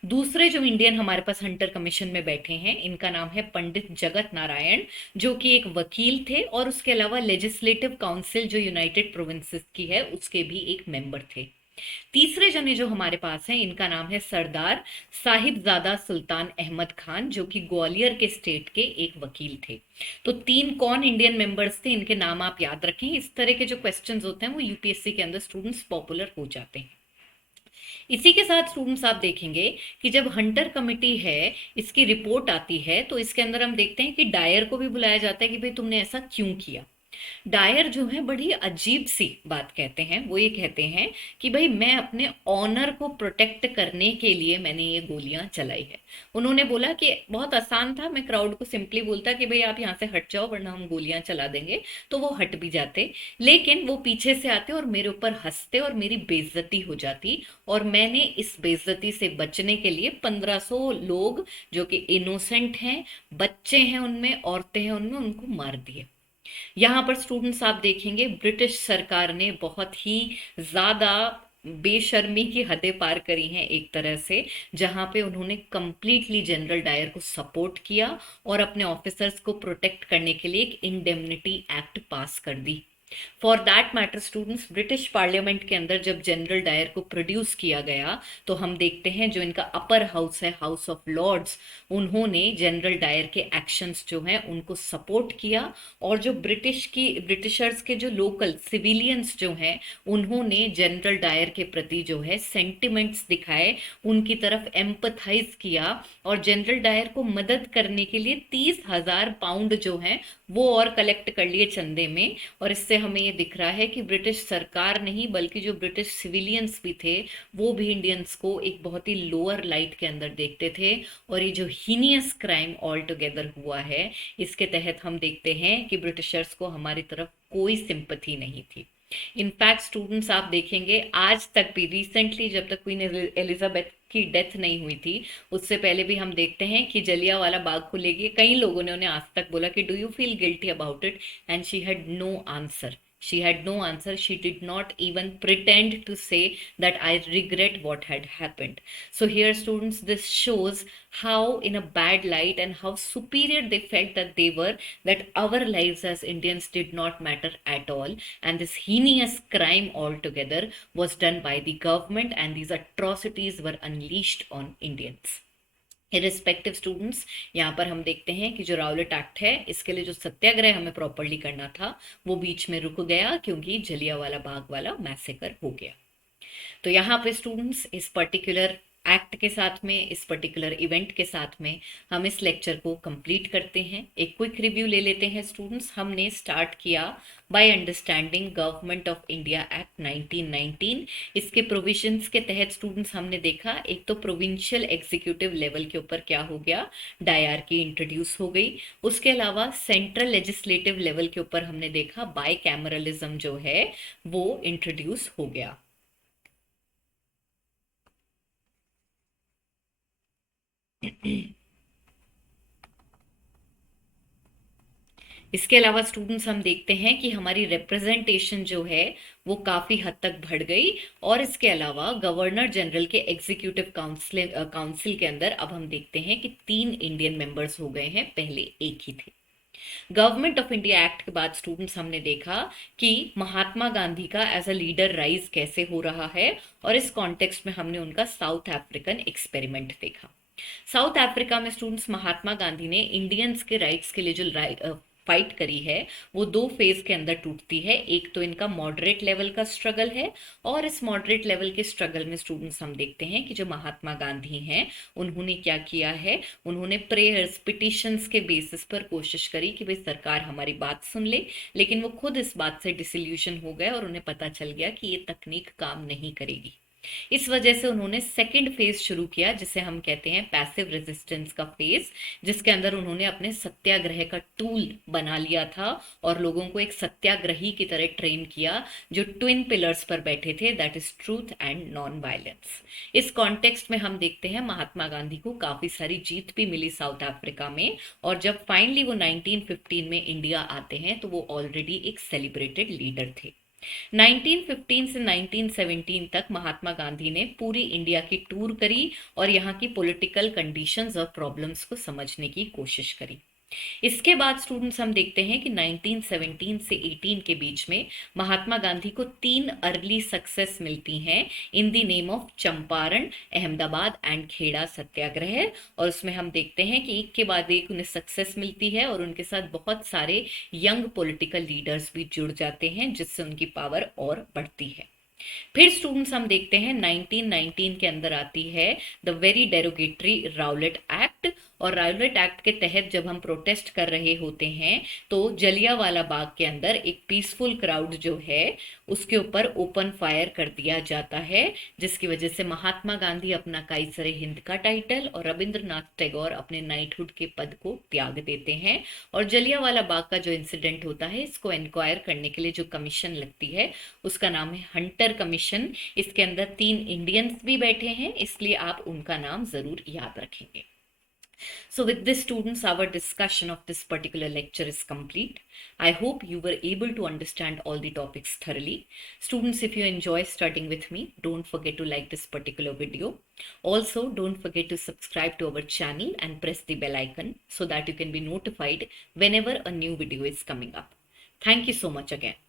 दूसरे जो इंडियन हमारे पास हंटर कमीशन में बैठे हैं, इनका नाम है पंडित जगत नारायण, जो कि एक वकील थे और उसके अलावा लेजिस्लेटिव काउंसिल जो यूनाइटेड प्रोविंसेस की है उसके भी एक मेंबर थे। तीसरे जने जो हमारे पास हैं, इनका नाम है सरदार साहिबजादा सुल्तान अहमद खान, जो कि ग्वालियर के स्टेट के एक वकील थे। तो 3 कौन इंडियन मेंबर्स थे, इनके नाम आप याद रखें। इस तरह के जो क्वेश्चंस होते हैं वो यूपीएससी के अंदर स्टूडेंट्स पॉपुलर हो जाते हैं। इसी के साथ स्टूडेंट्स आप देखेंगे कि जब हंटर कमेटी है, इसकी रिपोर्ट आती है तो इसके अंदर हम देखते हैं कि डायर को भी बुलाया जाता है कि भाई तुमने ऐसा क्यों किया। डायर जो है बड़ी अजीब सी बात कहते हैं। वो ये कहते हैं कि भाई मैं अपने ऑनर को प्रोटेक्ट करने के लिए मैंने ये गोलियां चलाई है। उन्होंने बोला कि बहुत आसान था, मैं क्राउड को सिंपली बोलता कि भाई आप यहाँ से हट जाओ वरना हम गोलियां चला देंगे, तो वो हट भी जाते। लेकिन वो पीछे से आते और मेरे ऊपर हंसते और मेरी बेइज्जती हो जाती, और मैंने इस बेइज्जती से बचने के लिए 1500 लोग जो कि इनोसेंट हैं, बच्चे हैं उनमें, औरतें हैं उनमें, उनको मार दिए। यहाँ पर स्टूडेंट्स आप देखेंगे ब्रिटिश सरकार ने बहुत ही ज्यादा बेशर्मी की हदें पार करी हैं एक तरह से, जहां पे उन्होंने कंप्लीटली जनरल डायर को सपोर्ट किया और अपने ऑफिसर्स को प्रोटेक्ट करने के लिए एक इंडेमनिटी एक्ट पास कर दी। For that matter students, British parliament के अंदर जब जनरल डायर को प्रोड्यूस किया गया तो हम देखते हैं जो इनका अपर हाउस है, हाउस ऑफ लॉर्ड्स, उन्होंने जनरल डायर के एक्शंस जो हैं उनको सपोर्ट किया, और जो ब्रिटिशर्स के जो लोकल सिविलियंस जो हैं उन्होंने जनरल डायर के प्रति जो है सेंटिमेंट्स दिखाए, उनकी तरफ एम्पथाइज किया और जनरल डायर को मदद करने के लिए 30,000 पाउंड जो है वो और कलेक्ट कर लिए चंदे में, और इससे हमें ये दिख रहा है कि ब्रिटिश सरकार नहीं बल्कि जो ब्रिटिश सिविलियंस भी थे वो भी इंडियंस को एक बहुत ही लोअर लाइट के अंदर देखते थे। और ये जो हीनियस क्राइम ऑल टुगेदर हुआ है, इसके तहत हम देखते हैं कि ब्रिटिशर्स को हमारी तरफ कोई सिंपथी नहीं थी। इनफैक्ट स्टूडेंट्स, आप देखेंगे आज तक भी, रिसेंटली जब तक क्वीन एलिजाबेथ की डेथ नहीं हुई थी उससे पहले भी हम देखते हैं कि जलियांवाला बाग को लेके कई लोगों ने उन्हें आज तक बोला कि do you feel guilty about it, and she had no answer. She had no answer. She did not even pretend to say that I regret what had happened. So here, students, this shows how in a bad light and how superior they felt that they were, that our lives as Indians did not matter at all, and this heinous crime altogether was done by the government, and these atrocities were unleashed on Indians. Irrespective students, यहाँ पर हम देखते हैं कि जो राउलेट एक्ट है इसके लिए जो सत्याग्रह हमें प्रॉपरली करना था वो बीच में रुक गया क्योंकि जलियांवाला बाग वाला मैसेकर हो गया। तो यहाँ पे स्टूडेंट्स इस पर्टिकुलर एक्ट के साथ में, इस पर्टिकुलर इवेंट के साथ में हम इस लेक्चर को कंप्लीट करते हैं। एक क्विक रिव्यू ले लेते हैं स्टूडेंट्स। हमने स्टार्ट किया by understanding government of India act 1919। इसके प्रोविजंस के तहत स्टूडेंट्स हमने देखा, एक तो प्रोविंशियल एग्जीक्यूटिव लेवल के ऊपर क्या हो गया, डायरकी इंट्रोड्यूस हो गई। उसके अलावा सेंट्रल लेजिस्लेटिव लेवल के ऊपर हमने देखा बाय कैमरलिज्म जो है वो इंट्रोड्यूस हो गया। इसके अलावा स्टूडेंट्स हम देखते हैं कि हमारी रिप्रेजेंटेशन जो है वो काफी हद तक बढ़ गई। और इसके अलावा गवर्नर जनरल के एग्जीक्यूटिव काउंसिल के अंदर अब हम देखते हैं कि 3 इंडियन मेंबर्स हो गए हैं, पहले एक ही थे। गवर्नमेंट ऑफ इंडिया एक्ट के बाद स्टूडेंट्स हमने देखा कि महात्मा गांधी का एज अ लीडर राइज कैसे हो रहा है, और इस कॉन्टेक्स्ट में हमने उनका साउथ अफ्रीकन एक्सपेरिमेंट देखा। साउथ अफ्रीका में स्टूडेंट्स महात्मा गांधी ने इंडियंस के राइट्स के लिए जो फाइट करी है वो 2 फेज के अंदर टूटती है। एक तो इनका मॉडरेट लेवल का स्ट्रगल है, और इस मॉडरेट लेवल के स्ट्रगल में स्टूडेंट्स हम देखते हैं कि जो महात्मा गांधी हैं उन्होंने क्या किया है, उन्होंने प्रेयर्स, पिटिशंस के बेसिस पर कोशिश करी कि भाई सरकार हमारी बात सुन ले, लेकिन वो खुद इस बात से डिसल्यूशन हो गए और उन्हें पता चल गया कि ये तकनीक काम नहीं करेगी। इस वजह से उन्होंने सेकंड फेज शुरू किया जिसे हम कहते हैं पैसिव रेजिस्टेंस का फेज, जिसके अंदर उन्होंने अपने सत्याग्रह का टूल बना लिया था और लोगों को एक सत्याग्रही की तरह ट्रेन किया जो ट्विन पिलर्स पर बैठे थे, that is truth and non violence. इस कॉन्टेक्स्ट में हम देखते हैं महात्मा गांधी को काफी सारी जीत भी मिली साउथ अफ्रीका में, और जब फाइनली वो 1915 में इंडिया आते हैं तो वो ऑलरेडी एक सेलिब्रेटेड लीडर थे। 1915 से 1917 तक महात्मा गांधी ने पूरी इंडिया की टूर करी और यहाँ की पॉलिटिकल कंडीशंस और प्रॉब्लम्स को समझने की कोशिश करी। इसके बाद स्टूडेंट्स हम देखते हैं कि 1917 से 18 के बीच में महात्मा गांधी को 3 अर्ली सक्सेस मिलती हैं in the name of Champaran, Ahmedabad and Kheda satyagraha. और उसमें हम देखते हैं कि एक के बाद एक उन्हें सक्सेस मिलती है और उनके साथ बहुत सारे यंग पॉलिटिकल लीडर्स भी जुड़ जाते हैं जिससे उनकी पावर और बढ़ती है। फिर स्टूडेंट्स हम देखते हैं 1919 के अंदर आती है the very derogatory Rowlatt act, और राउलेट एक्ट के तहत जब हम प्रोटेस्ट कर रहे होते हैं तो जलियांवाला बाग के अंदर एक पीसफुल क्राउड जो है उसके ऊपर ओपन फायर कर दिया जाता है, जिसकी वजह से महात्मा गांधी अपना काइसरे हिंद का टाइटल और रविंद्रनाथ टैगोर अपने नाइटहुड के पद को त्याग देते हैं। और जलियांवाला बाग का जो इंसिडेंट होता है इसको इंक्वायर करने के लिए जो कमीशन लगती है उसका नाम है हंटर कमीशन। इसके अंदर 3 इंडियंस भी बैठे हैं, इसलिए आप उनका नाम जरूर याद रखेंगे। So with this students, our discussion of this particular lecture is complete. I hope you were able to understand all the topics thoroughly. Students, if you enjoy studying with me, don't forget to like this particular video. Also, don't forget to subscribe to our channel and press the bell icon so that you can be notified whenever a new video is coming up. Thank you so much again.